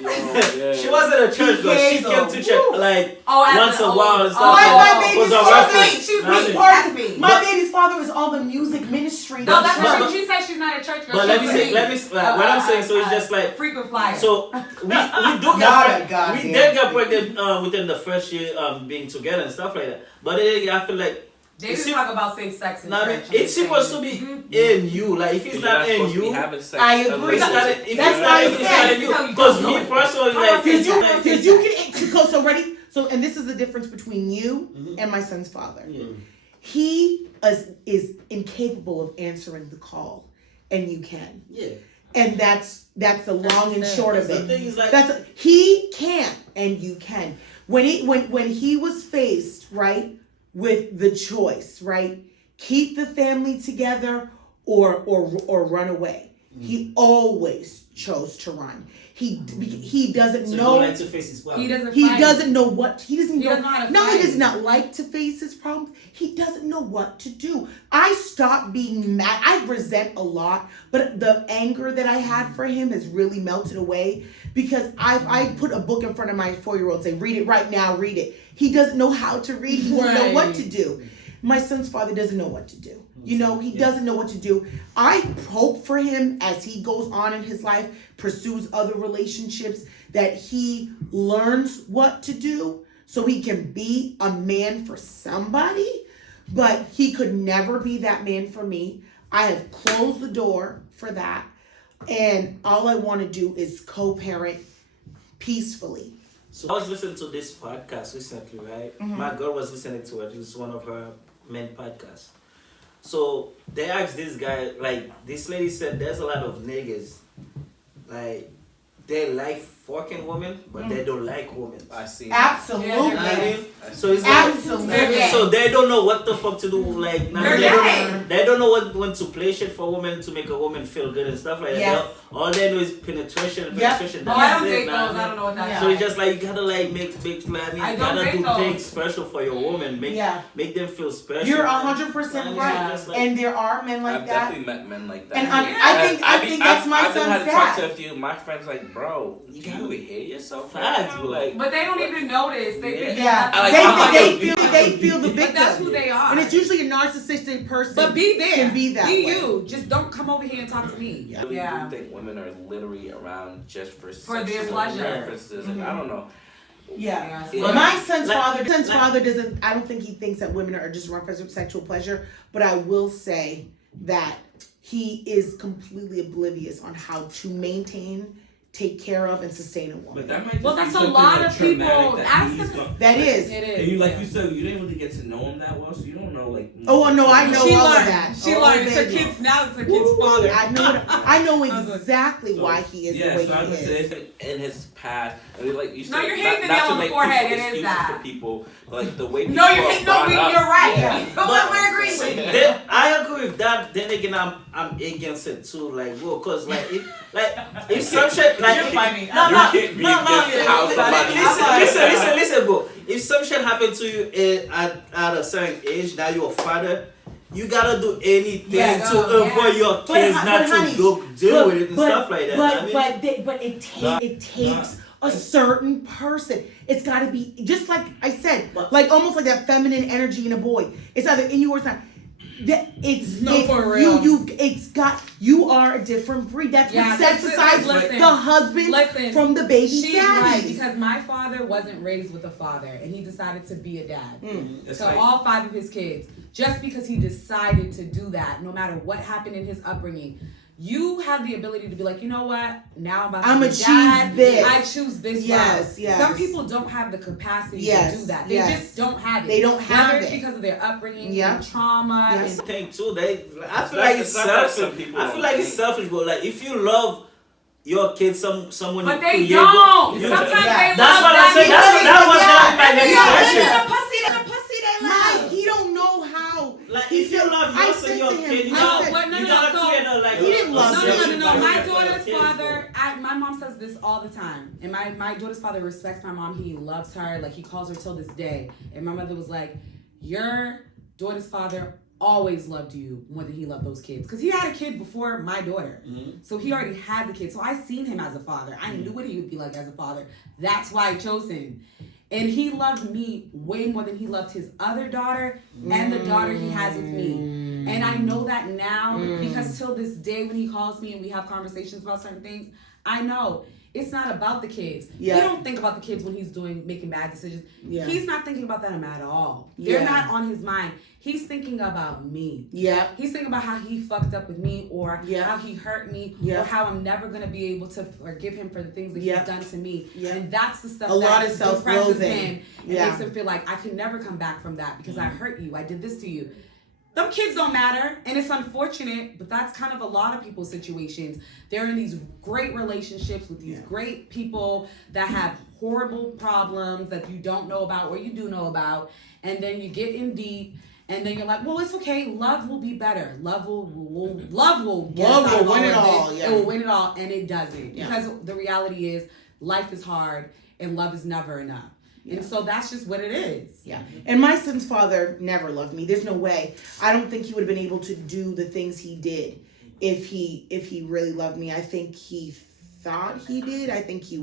Yeah. She wasn't a church girl. She PK's came to church like once a while and stuff. my like that. baby's Was a father- reference. She's Nah, me. I That's me. My baby's father is on the music ministry. No, that's But- what she said. She's not a church girl. But let me She's say, what I'm saying. So it's just like. frequent flyer. So we do Not a get goddamn we did get pregnant within the first year being together and stuff like that. But I feel like they just talk about safe sex in I mean, church. it's supposed to be in you. Like if it's You're not in supposed to be you, having sex I unless agree. it's not. it's- If That's it's why I not, if it's said- not in you. Because me personally, like, Because you like, can, so ready. So, and this is the difference between you and my son's father. He is incapable of answering the call, and you can. yeah. And that's the long and short of The it. thing is like, He can and you can. When he was faced, right, with the choice, right, keep the family together or run away, he always chose to run. He doesn't So you know. don't like to face his problem. he doesn't He fight. doesn't know what he doesn't He know. doesn't know how to No, he fight. does not like to face his problems. He doesn't know what to do. I stopped being mad. I resent a lot, but the anger that I had for him has really melted away because I put a book in front of my 4-year-old, say, read it right now, read it. He doesn't know how to read. He doesn't know what to do. My son's father doesn't know what to do. You know, he doesn't know what to do. I hope for him as he goes on in his life, pursues other relationships, that he learns what to do so he can be a man for somebody. But he could never be that man for me. I have closed the door for that. And all I want to do is co-parent peacefully. So I was listening to this podcast recently, right? My girl was listening to it. It was one of her main podcasts. So they asked this guy, like, this lady said there's a lot of niggas, like, they like fucking women, but they don't like women. I see. Absolutely. You know what I mean? So it's like, Absolutely. so they don't know what the fuck to do. Like, now They're gay. they don't know when to play shit for women to make a woman feel good and stuff like that. Yes. All they know is penetration. Yep. Penetration. Oh, I don't That's it, date those. man. I don't know what that is. So it's just like you gotta like make big. I mean, I you don't gotta date do those. things special for your woman. Make them feel special. You're man. 100% Man, right. it's just like- And there are men like I've that. definitely met men like that. And Yeah. I think that's my I've been had son's to talk to dad. a few of my friends like, bro, you really hate yourself. Facts, right now? bro. Like, But they don't even notice. They think Yeah, I like- they feel the But victim. that's who they are. And it's usually a narcissistic person. But be there. Can be that way. you. Just don't come over here and talk to me. I really Yeah. do think women are literally around just for their sexual pleasure. preferences, and I don't know. Yeah. Yeah. Well, My son's like- father doesn't. I don't think he thinks that women are just around for sexual pleasure. But I will say that he is completely oblivious on how to maintain take care of and sustain a woman. But that might just Well, be that's a something lot like of people. traumatic That's he's the- gone- That like, is. It And is. you, like you said, you didn't really get to know him that well, so you don't know like. Oh, I know more. I know She all learned. of that. She Oh, learned. It's her baby. kid's now. It's her kid's father. I know I was like, exactly So, why he is yeah, the way so I he would is. say in his past, I mean, like you said, No, you're hitting the not nail to on the make forehead, people it is excuses that. for people, like the way people No, you're are hitting. No, brought up. you're right. Yeah. But we're agreeing. Then, I agree with that. Then again, I'm against it too. Like, well, cause like if some shit like You're funny. no, You no, can't be no, no, against how somebody listen, bro. If some shit happened to you at a certain age, now you're a father. You gotta do anything to avoid your kids not to go deal with it and stuff like that. But it takes a certain person. It's got to be just like I said, like almost like that feminine energy in a boy. It's either in you or it's not. For real. You are a different breed. That's what sets aside the husband from the baby She's daddy. right, because my father wasn't raised with a father, and he decided to be a dad. So all 5 of his kids, just because he decided to do that, no matter what happened in his upbringing, you have the ability to be like, you know what? Now I'm about to be dad. This. I choose this Yes. Some people don't have the capacity to do that. They just don't have it. They don't have Whether it. it's because of their upbringing, and trauma. Yes. And thing too. I feel not- like it's it's not that selfish. some people I feel don't like it's think. selfish, but like if you love your kid, someone But you they create, don't. you- Sometimes they That's love what I'm saying. that. That was gonna be my next question. The pussy they love. He don't know how. Like He if you said- love I your said son, your to him, kid, you I gotta said- But no, you no, gotta so- create a like. He didn't love No, him. no, no, no. My for your daughter's kids, father, my mom says this all the time. And my daughter's father respects my mom. He loves her. Like, he calls her till this day. And my mother was like, your daughter's father always loved you more than he loved those kids. Because he had a kid before my daughter. So he already had the kid. So I seen him as a father. I knew what he would be like as a father. That's why I chose him. And he loved me way more than he loved his other daughter and the daughter he has with me. And I know that now because till this day when he calls me and we have conversations about certain things, I know it's not about the kids. Yeah. He don't think about the kids when he's making bad decisions. Yeah. He's not thinking about them at all. Yeah. They're not on his mind. He's thinking about me. Yeah. He's thinking about how he fucked up with me or Yeah. how he hurt me Yeah. or how I'm never going to be able to forgive him for the things that Yeah. he's done to me. Yeah. And that's the stuff A lot that of depresses self-loathing. him and Yeah. makes him feel like I can never come back from that because I hurt you. I did this to you. Them kids don't matter, and it's unfortunate, but that's kind of a lot of people's situations. They're in these great relationships with these great people that have horrible problems that you don't know about or you do know about, and then you get in deep, and then you're like, well, it's okay. Love will be better. Love will get Love us out will of win it of this. all, yeah. It will win it all, and it doesn't Yeah. because the reality is life is hard and love is never enough. And so that's just what it is. Yeah. And my son's father never loved me. There's no way. I don't think he would have been able to do the things he did if he really loved me. I think he thought he did. I think he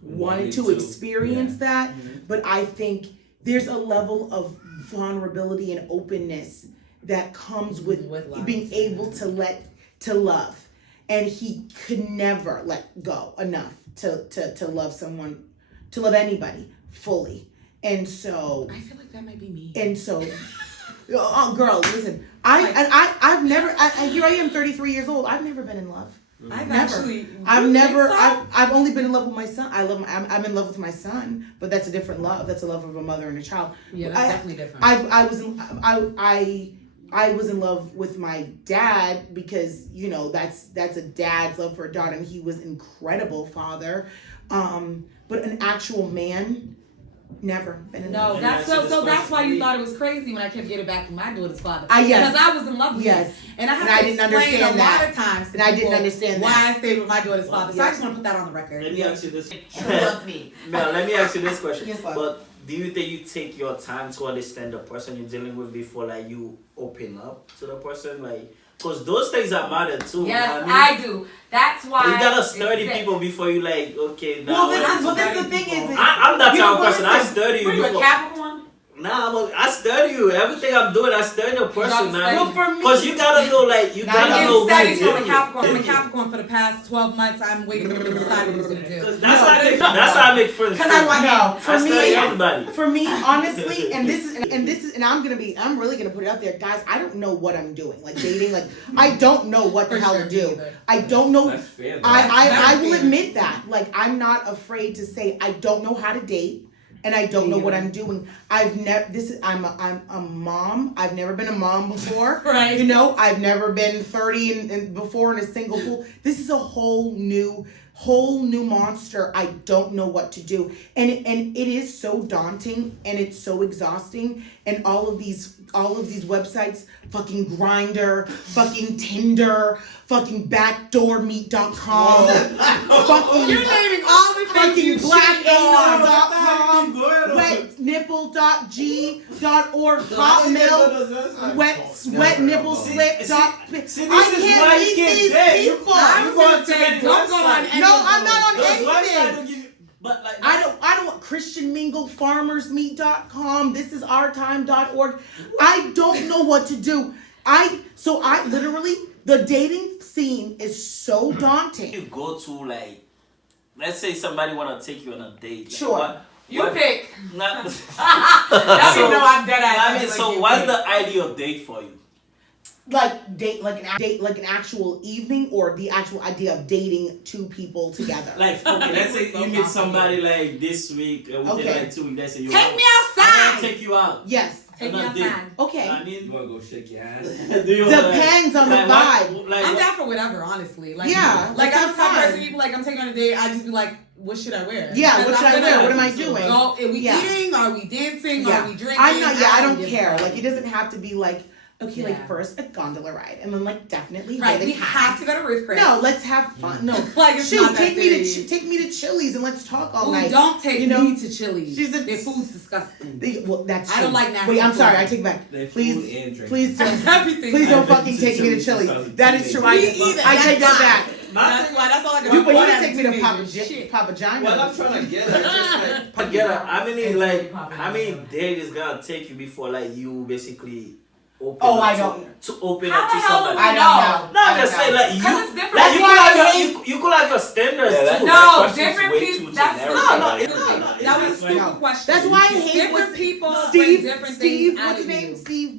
wanted to experience that. But I think there's a level of vulnerability and openness that comes with love. being able to love. And he could never let go enough to love someone, to love anybody fully. And so I feel like that might be me. and so oh girl, listen, I've never here I am 33 years old. I've never been in love. I've only been in love with my son. I'm in love with my son, but that's a different love. That's a love of a mother and a child. Yeah, that's definitely different. I was in love with my dad because, you know, that's a dad's love for a daughter, and he was incredible father. But an actual man, never been in love. No, that's that's why you thought it was crazy when I kept getting back to my daughter's father. Yes. Because I was in love with him. Yes. And I And had I to didn't explain understand a that. lot of times to And I didn't people understand why that. I stayed with my daughter's father. So yeah. I just want to put that on the record. Let me ask you this. Love me. Mel, let me ask you this question. Yes, Bob. But do you think you take your time to understand the person you're dealing with before like you open up to the person? Like, because those things are matter too. Yes, you know what I mean? I do. That's why You gotta study people before you like, okay, now. Well, this is the thing is. I'm that type of person. I listen, study you Were you a before. Capricorn? Nah, I study you. Everything I'm doing, I study the person now. Well, for me, Because you gotta know, like, you Nah, gotta I know. Studies who from a you Capricorn. are. I'm a Capricorn for the past 12 months. I'm waiting for him to decide what he's gonna do. That's how I make friends. Because I want I for study me, everybody. for me, honestly, and this is, and I'm really gonna put it out there, guys. I don't know what I'm doing, like dating, like I don't know what the For hell sure, to me do. either. I don't know. That's fair. Though. I will fair. admit that. Like I'm not afraid to say I don't know how to date. And I don't know what I'm doing. I'm a mom. I've never been a mom before. Right. You know, I've never been 30 and before in a single pool. This is a whole new monster. I don't know what to do. And it is so daunting and it's so exhausting. And all of these websites, fucking Grindr, fucking Tinder, fucking backdoormeet.com, fucking You're naming all the things you shit on. blackanal.com, wetnipple.g.org, hotmail, wetnippleslip. I can't meet these people. I was gonna say, don't go on any No, of I'm those. not on Those websites anything. will give you, but like, I don't want Christian Mingle, farmersmeet.com, thisisourtime.org. I don't know what to do. So I literally, the dating scene is so daunting. you go to, like, let's say somebody wanna take you on a date. Like, Sure. You pick. Not, That's So, even though I'm dead ass. I mean, so what's the ideal date for you? Like date like an actual evening, or the actual idea of dating two people together. Like, okay, let's say you meet somebody like this week, within Okay. like 2 weeks. Let's say you Take me I outside. wanna take you out. Yes. Take me on a date. outside. Okay. I mean, You wanna go shake your ass? do you wanna, Depends on the like, vibe. what- like, I'm what- down for whatever, honestly. Like, Yeah, like that's I'm some fine. person. You be like, I'm taking on a date. I just be like, what should I wear? Yeah, Because what should I'm I wear? gonna What am I doing? Go, are we Yeah. eating? Are we dancing? Yeah. Are we drinking? I'm not. Yeah, I don't give a care. fuck. Like it doesn't have to be like okay, Yeah. like first a gondola ride, and then like definitely Right, get a we cab. have to go to Ruth Chris. No, let's have fun. No, Like, it's shoot, not that take me to serious. take me to Chili's and let's talk all Ooh, night. don't take You know, me to Chili's. she's a- Their food's disgusting. Well, that's I true. don't like nasty Wait, I'm sorry. food. I take it back. They food Please, and drink. please don't. Everything. Please don't I've been fucking to take me to Chili's since I Chili's. was a That is true. teenager. Me either. I take That's that fine. back. That's why. That's all I can You, but you afford can as take me to teenager. Shit. Papagina. Well, I'm trying to get it. It's just like, How many days is gonna take you before like you basically open Oh, up I to, don't. to open How up to the hell somebody? would we I don't know. No, I I'm just don't saying know. like you. Because it's different. Like, you That's could have why I your you could have your standards Yeah, too. No, That question's different way people. too That's generic. no, Like, that was a stupid No. question. That's why I hate different what people bring Steve. different Steve, things out what's of his name? you. Steve.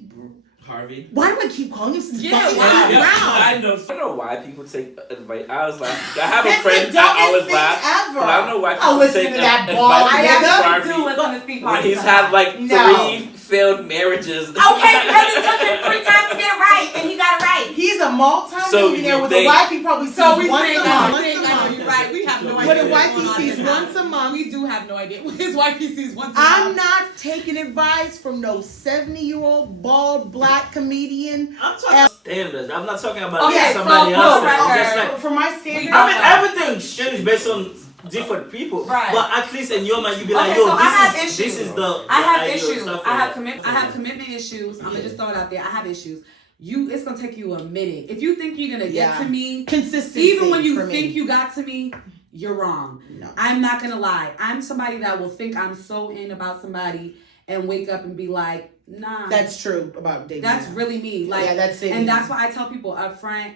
Harvey. Why do I keep calling him Steve? Yeah, fucking why? Steve Yeah, Brown? I know. I don't know why people take advice. I was like, I have a That's friend. the dumbest I always thing laugh. ever. But I don't know why Oh, people listen take to that advice bald from I nigga. actually do Harvey listen to Steve when Harvey. he's had like No. 3 failed marriages. Okay, because it took him 3 times to get it right, and he got it right. He's a So multi-millionaire you with a think- wife he probably sees So we once think, a I month. think, I know you're right. We have no idea. With a what's wife going he on sees in his once house. a month. We do have no idea. His wife he sees once a I'm month. not taking advice from no 70-year-old bald black comedian. I'm talking standards. I'm not talking about Okay, somebody so else. for the It's just record, like, For my standard, I mean, everything's changed based on different people. Right. But at least in your mind, you be like, Okay, yo, so I have this issues. is the I have ideal issues. stuff I for have that. I have commitment issues. I'm gonna just throw it out there. I have issues. It's gonna take you a minute. If you think you're gonna Yeah. get to me, consistency. even when you for me. think you got to me, you're wrong. No. I'm not gonna lie. I'm somebody that will think I'm so in about somebody and wake up and be like, nah. That's true about dating. That's really me. Like, yeah, that's it. and that's why I tell people up front,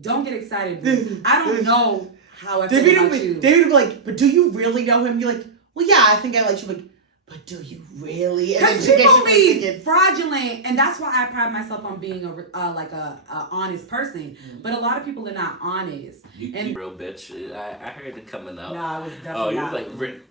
don't get excited. Boo. I don't know how I feel David about would you. be like, but do you really know him? You're like, well, yeah, I think I like you. Like, but do you really? And Because then you get people to be thinking, fraudulent, and that's why I pride myself on being a honest person. But a lot of people are not honest. You And- real bitch. I heard it coming up. No, I was Oh, definitely you're not. like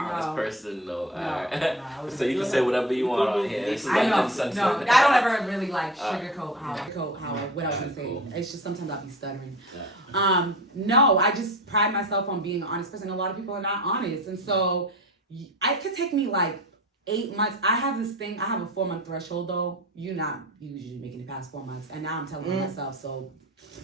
honest No. person, though. No, Alright. no, I was So you can say whatever you want on here. This is I like know. uncensored. No, I don't ever really like Uh, sugarcoat how what I was gonna say. Cool. It's just sometimes I'll be stuttering. Yeah. No, I just pride myself on being an honest person. A lot of people are not honest, and so it could take me like 8 months. I have this thing. I have a 4-month threshold though. You're not usually making it past 4 months, and now I'm telling myself so.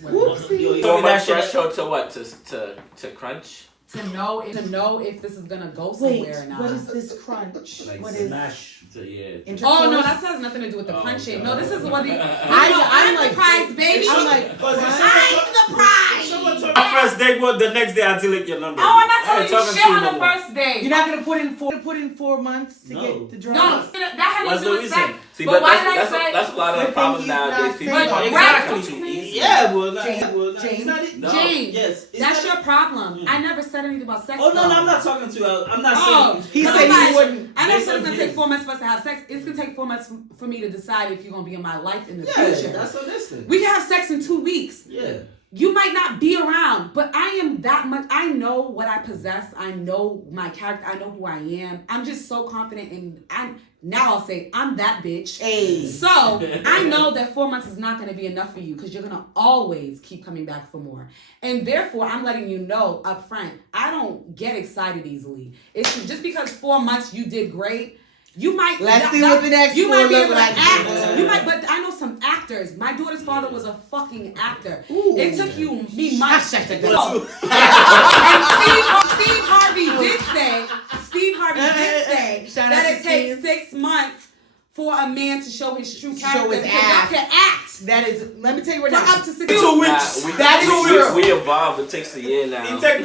Whoopsie. Yo, you So told me my that shit. threshold to what? To crunch? To know if this is gonna go wait, somewhere or not. what is this crunch? Like What is Smash. So yeah. intercourse? Oh no, that has nothing to do with the Oh, crunching. God. No, this is what I'm I'm the like- prize, baby. I'm like, I'm the prize. My first date take one the next day I delete your number. Oh, I'm not telling I ain't you talking shit to you on no the more. first day. You're not gonna put in 4 months to No. get the No, drugs. that had What's nothing to do the with reason? sex. See, but but why that's did I say? that's a lot of But the problems he's not nowadays. People single. don't Exactly. What's his name? Yeah, well, James. It's not it. No. James, Yes. it's that's not your it. problem. I never said anything about sex. Oh no, though. no, I'm not talking to you. I'm not Oh, saying. He Cause said I'm he like, wouldn't. I never Based said it's on gonna take you. 4 months for us to have sex. It's gonna take 4 months for me to decide if you're gonna be in my life in the Yeah, future. that's what this thing. We can have sex in 2 weeks. Yeah. You might not be around, but I am that much. I know what I possess. I know my character. I know who I am. I'm just so confident in. Now I'll say I'm that bitch. Hey. So I know that 4 months is not going to be enough for you because you're going to always keep coming back for more. And therefore, I'm letting you know up front, I don't get excited easily. It's just because 4 months you did great. You might. Let's see what the next You one might be look able to like. act. You might, but I know some actors. My daughter's father was a fucking actor. It took me months. Hashtag that. No. And Steve Harvey did say Shout that out it to takes Steve. 6 months for a man to show his true Show character his because ass. y'all can act That is. Let me tell you right for now. up to 6 2 months. weeks. That is true. We evolve. It takes a year now. It takes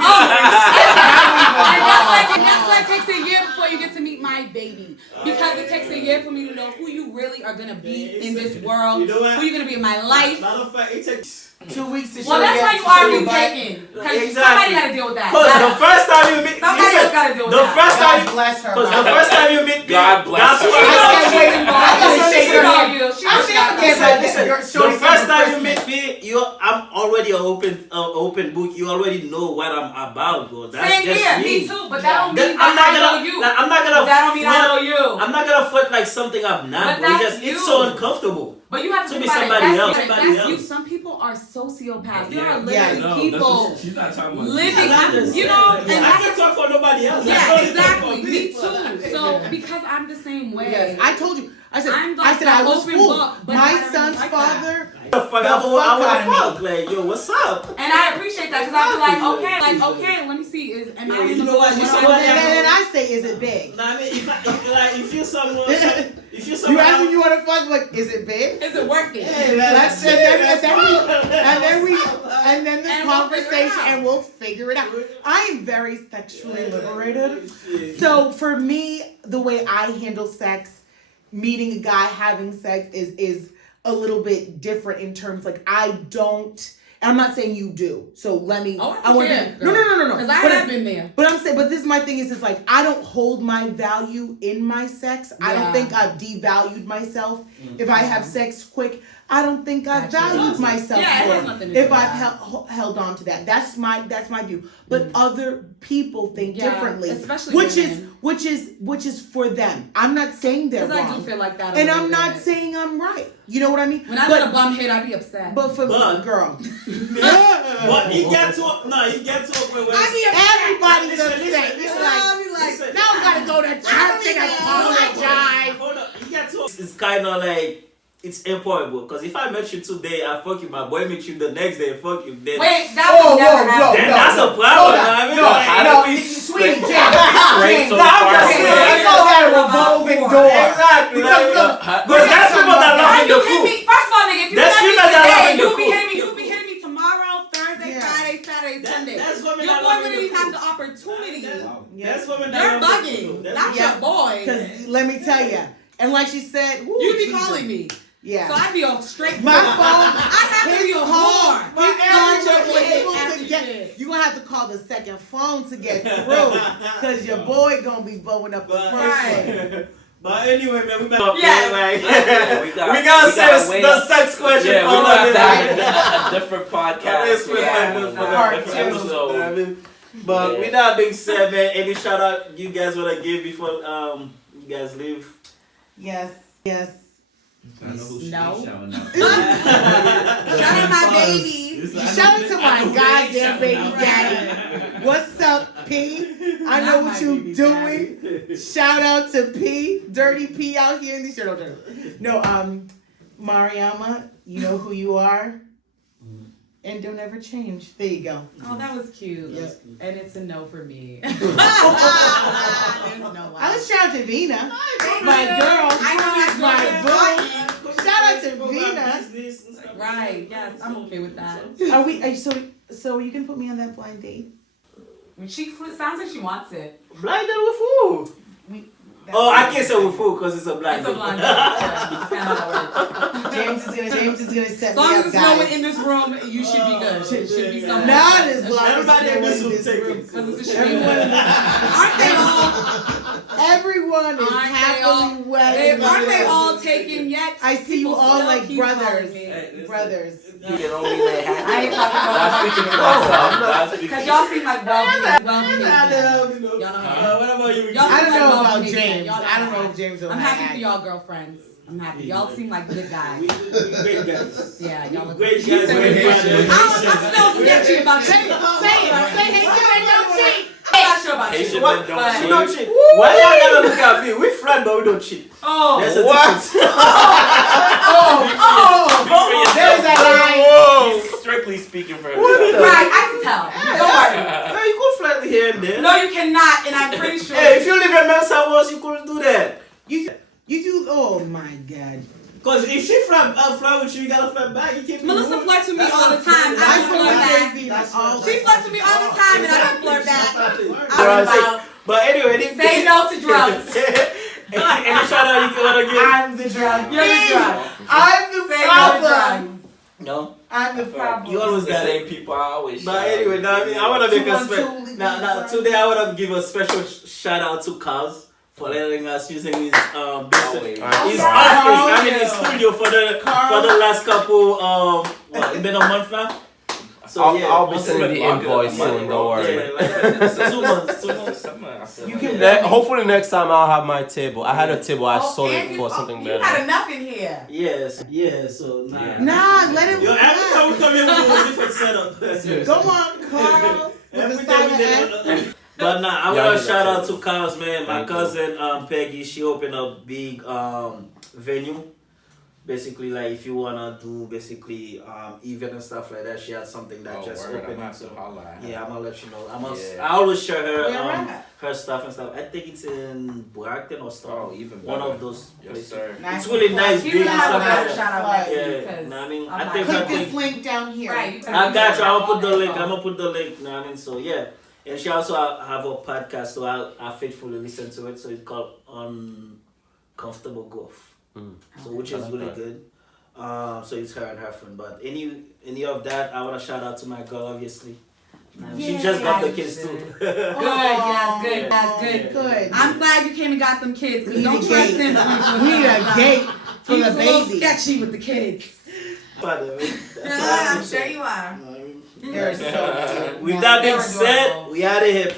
And that's why it takes a year before you get to meet my baby. Because it takes a year for me to know who you really are gonna be in this world. You know what? Who you're gonna be in my life. Matter of fact, it takes. 2 weeks to show Well, that's your- why you to are show your being butt. taken. Because Exactly. somebody got to deal with that. Cause the first time you meet, Somebody listen, else gotta deal with the that. first time, God bless her. cause the first time you meet me, God bless that's her. why. I can't wait. I gotta Listen, shake She her know hand. you. She I'm knows shaking you. hands. Listen, the first time you meet me, I'm already an open book. You already know what I'm about, bro. That's Same just here. me. Me too. But that don't mean I'm that not I know gonna. you. Like, I'm not gonna. But that don't mean I know flirt- you. I'm not gonna flirt like something I'm not. But Bro. It's that's just it's you. so uncomfortable. But you have to To think be about it. somebody That's else. different. Somebody That's you. else. Some people are sociopaths. There Yeah. are literally Yeah, people She's not talking about living. That's You know, just- and I that's can't talk for nobody else. yeah, That's only exactly. for Me too. So because I'm the same way. Yes, I told you. I said. I'm I like said that I was open fooled. book, but My not everyone's son's like that. father. The fuck, The I fuck wanna out of me. fuck. Like, yo, what's up? And I appreciate that because I'll be like, okay. Let me see. Am Yo, I in you the know what? mood? You What said do I that- do? And then I say, is it big? Nah, I mean, if you're someone, if you're You someone, ask me if you want to fuck, like, is it big? Is it worth it? Hey, Let's- and then the And we'll conversation, figure it out. and we'll figure it out. I am very sexually liberated. So for me, the way I handle sex, meeting a guy, having sex is a little bit different in terms like I don't. And I'm not saying you do. So let me. Oh, I want care, to. No. Because I But have been there. But I'm saying, but this is my thing is like I don't hold my value in my sex. I don't Yeah. think I've devalued myself if I have sex quick. I don't think I've Gotcha. valued myself Yeah, it more has nothing to do if with I've that. held on to that. That's my view. But other people think Yeah, differently, especially which women. is for them. I'm not saying they're Because I do wrong, feel like that. a and little I'm not bit. saying I'm right. You know what I mean? When I but, let a bum hit, I'd be upset. but for But- me, girl, But he get to a point where everybody's Listen, upset. listen, It's listen. like Listen. now I gotta go to church and apologize. Hold up, he get to It's kind of like it's important because if I met you today, I fuck you. My boy meet you the next day, fuck you. Then Wait, that would never happen. then that's a problem. Hold on. I mean, No, like, how no, do we sweetie, straight- James, straight so I'm far just away? saying, I call that a revolving door. exactly. Because look, Because that's people that love How in you the hit coop. me? First of all, nigga, if you That's hit me you that love today, in the you be coop. hitting me. You be hitting me tomorrow, Thursday, Yeah. Friday, Saturday, Sunday. That's women Your that boy love in wouldn't the even have coop. the opportunity. That's women that You're love the bugging, coop. That's- not Yeah. your boy. because let me tell you, and like she said, woo, You be Jesus. calling me. Yeah. So I'd be a straight My phone, I'd have to be a whore. His phone your will boy be hit able after to you get. did. You gonna have to call the second phone to get through, cause your boy gonna be blowing up the But, first one. but anyway, man, we back. Yeah, like, We we gotta say wait the up. sex question. Yeah, for we have to another have a different podcast. It's for Yeah. the Part different two. episode. I mean, but Yeah. with that being said, man, any shout out you guys wanna give before you guys leave? Yes, yes. I know who she's No. showing up. Shout out my baby. Shout out to my goddamn baby daddy. What's up, P? I know Not what my you baby doing. Shout out to P, Dirty P out here in these shit. No, Mariama, you know who you are, and don't ever change. There you go. Oh, that was cute. Yes. And it's a no for me. I was shout out to Vina, my girl, I know my boo. Shout out to Vina. Right, yes, I'm okay with that. Are we? So you can put me on that blind date? She sounds like she wants it. Blinded with who? Oh, I can't say with who because it's a blind. It's a blind date. Yeah, it's kinda how it James is gonna set As long me as up, there's no one guys. in this room, you should be good. Should be someone. Not as blind Everybody as in this no room one take room. it. Because it's a Everyone in shame. Aren't they all? Everyone is Aren't they happily all? wedded. Aren't they all taken yet? I see you People all still like keep brothers. calling me. Brothers. You can only let happen. I ain't talking Not about speaking for myself. Not speaking because y'all seem like well-behaved. What about you? Y'all I don't seem know like about well-behaved. James. Y'all I don't know if James will I'm have happy for act. y'all girlfriends. I'm happy. Y'all seem like good guys. We great guys. Yeah, y'all look Great good. guys. Great guys. I'm still sketchy about Say cheating. it. Say hey, you don't cheat. I'm not sure about Haitian cheating. men don't but- She don't cheat. Why y'all gotta look at me? We friends, but we don't cheat. Oh, There's a What? difference. There's a line. He's strictly speaking for himself. right, I can tell. Don't worry. Hey, you could flirt here and there. No, you cannot, and I'm pretty sure. Hey, if you live in Mensa House, you couldn't do that. You do. Oh my God. Because if she flirt with you, you gotta flirt back. You can't. Melissa flirts with me That's all the not time. fair. I That's don't what flirt back. we That's all. She flirts with me all the time, and I don't flirt back. Right. I'm about But anyway, say no to drugs. Any shout out you wanna give? I'm the drug. You're the drug. I'm the Say no to problem. drugs. No. I'm the problem. You always The got same it. people I always But shout anyway, out. now I mean, I wanna make a 212 special. Now, today I wanna give a special shout out to Kaz for letting us using his Always. his yeah. office. I mean his Yeah. studio for the last couple what? It's been a month now. So I'll be months sending ago. the invoice soon, don't worry. Yeah, like 2 months. 2 months. Summer, I feel You like can- that. Hopefully next time I'll have my table. I had a table, I sold and it for something you better. had enough in here. Yes. Yeah, so nah. Yeah. Nah, let him. Yo, every time we fly. come here, we do a different setup. Go on, Carl. With Every the time we silent did F. But nah, I Yeah, wanna I shout did out that to Kyle's man. My Thank you. cousin Peggy, she opened a big venue. Basically, like if you wanna do basically event and stuff like that, she had something that Oh, just word, I'm opened. gonna So have to holla at her. yeah, I'm gonna let you know. Yeah. I always share her Where at? her stuff and stuff. I think it's in Brockton or Star. Oh, even One better. of those Yes, places. sir. It's really nice, You big and have stuff a like nice that. shout out next Yeah, week, 'cause nah, I mean, I'm I not think sure. her Click thing. this link down here. Right. I got you. I'll put the All link. info. I'm gonna put the link. You know what I mean? So yeah, and she also have a podcast, so I faithfully listen to it. So it's called Uncomfortable Golf. So which I is like really that. good. So it's her and her friend. But any of that, I wanna shout out to my girl, obviously. She just got the kids too. Good, yes, good, Yeah. that's good. Good. I'm glad you came and got them kids, because We don't need a trust gate. him. We need a gate for He the was a little baby. sketchy with the kids. But, that's what I I'm appreciate. sure you are. You know what I mean? They're so cute. With that being They're said, adorable. we out of here. Peace.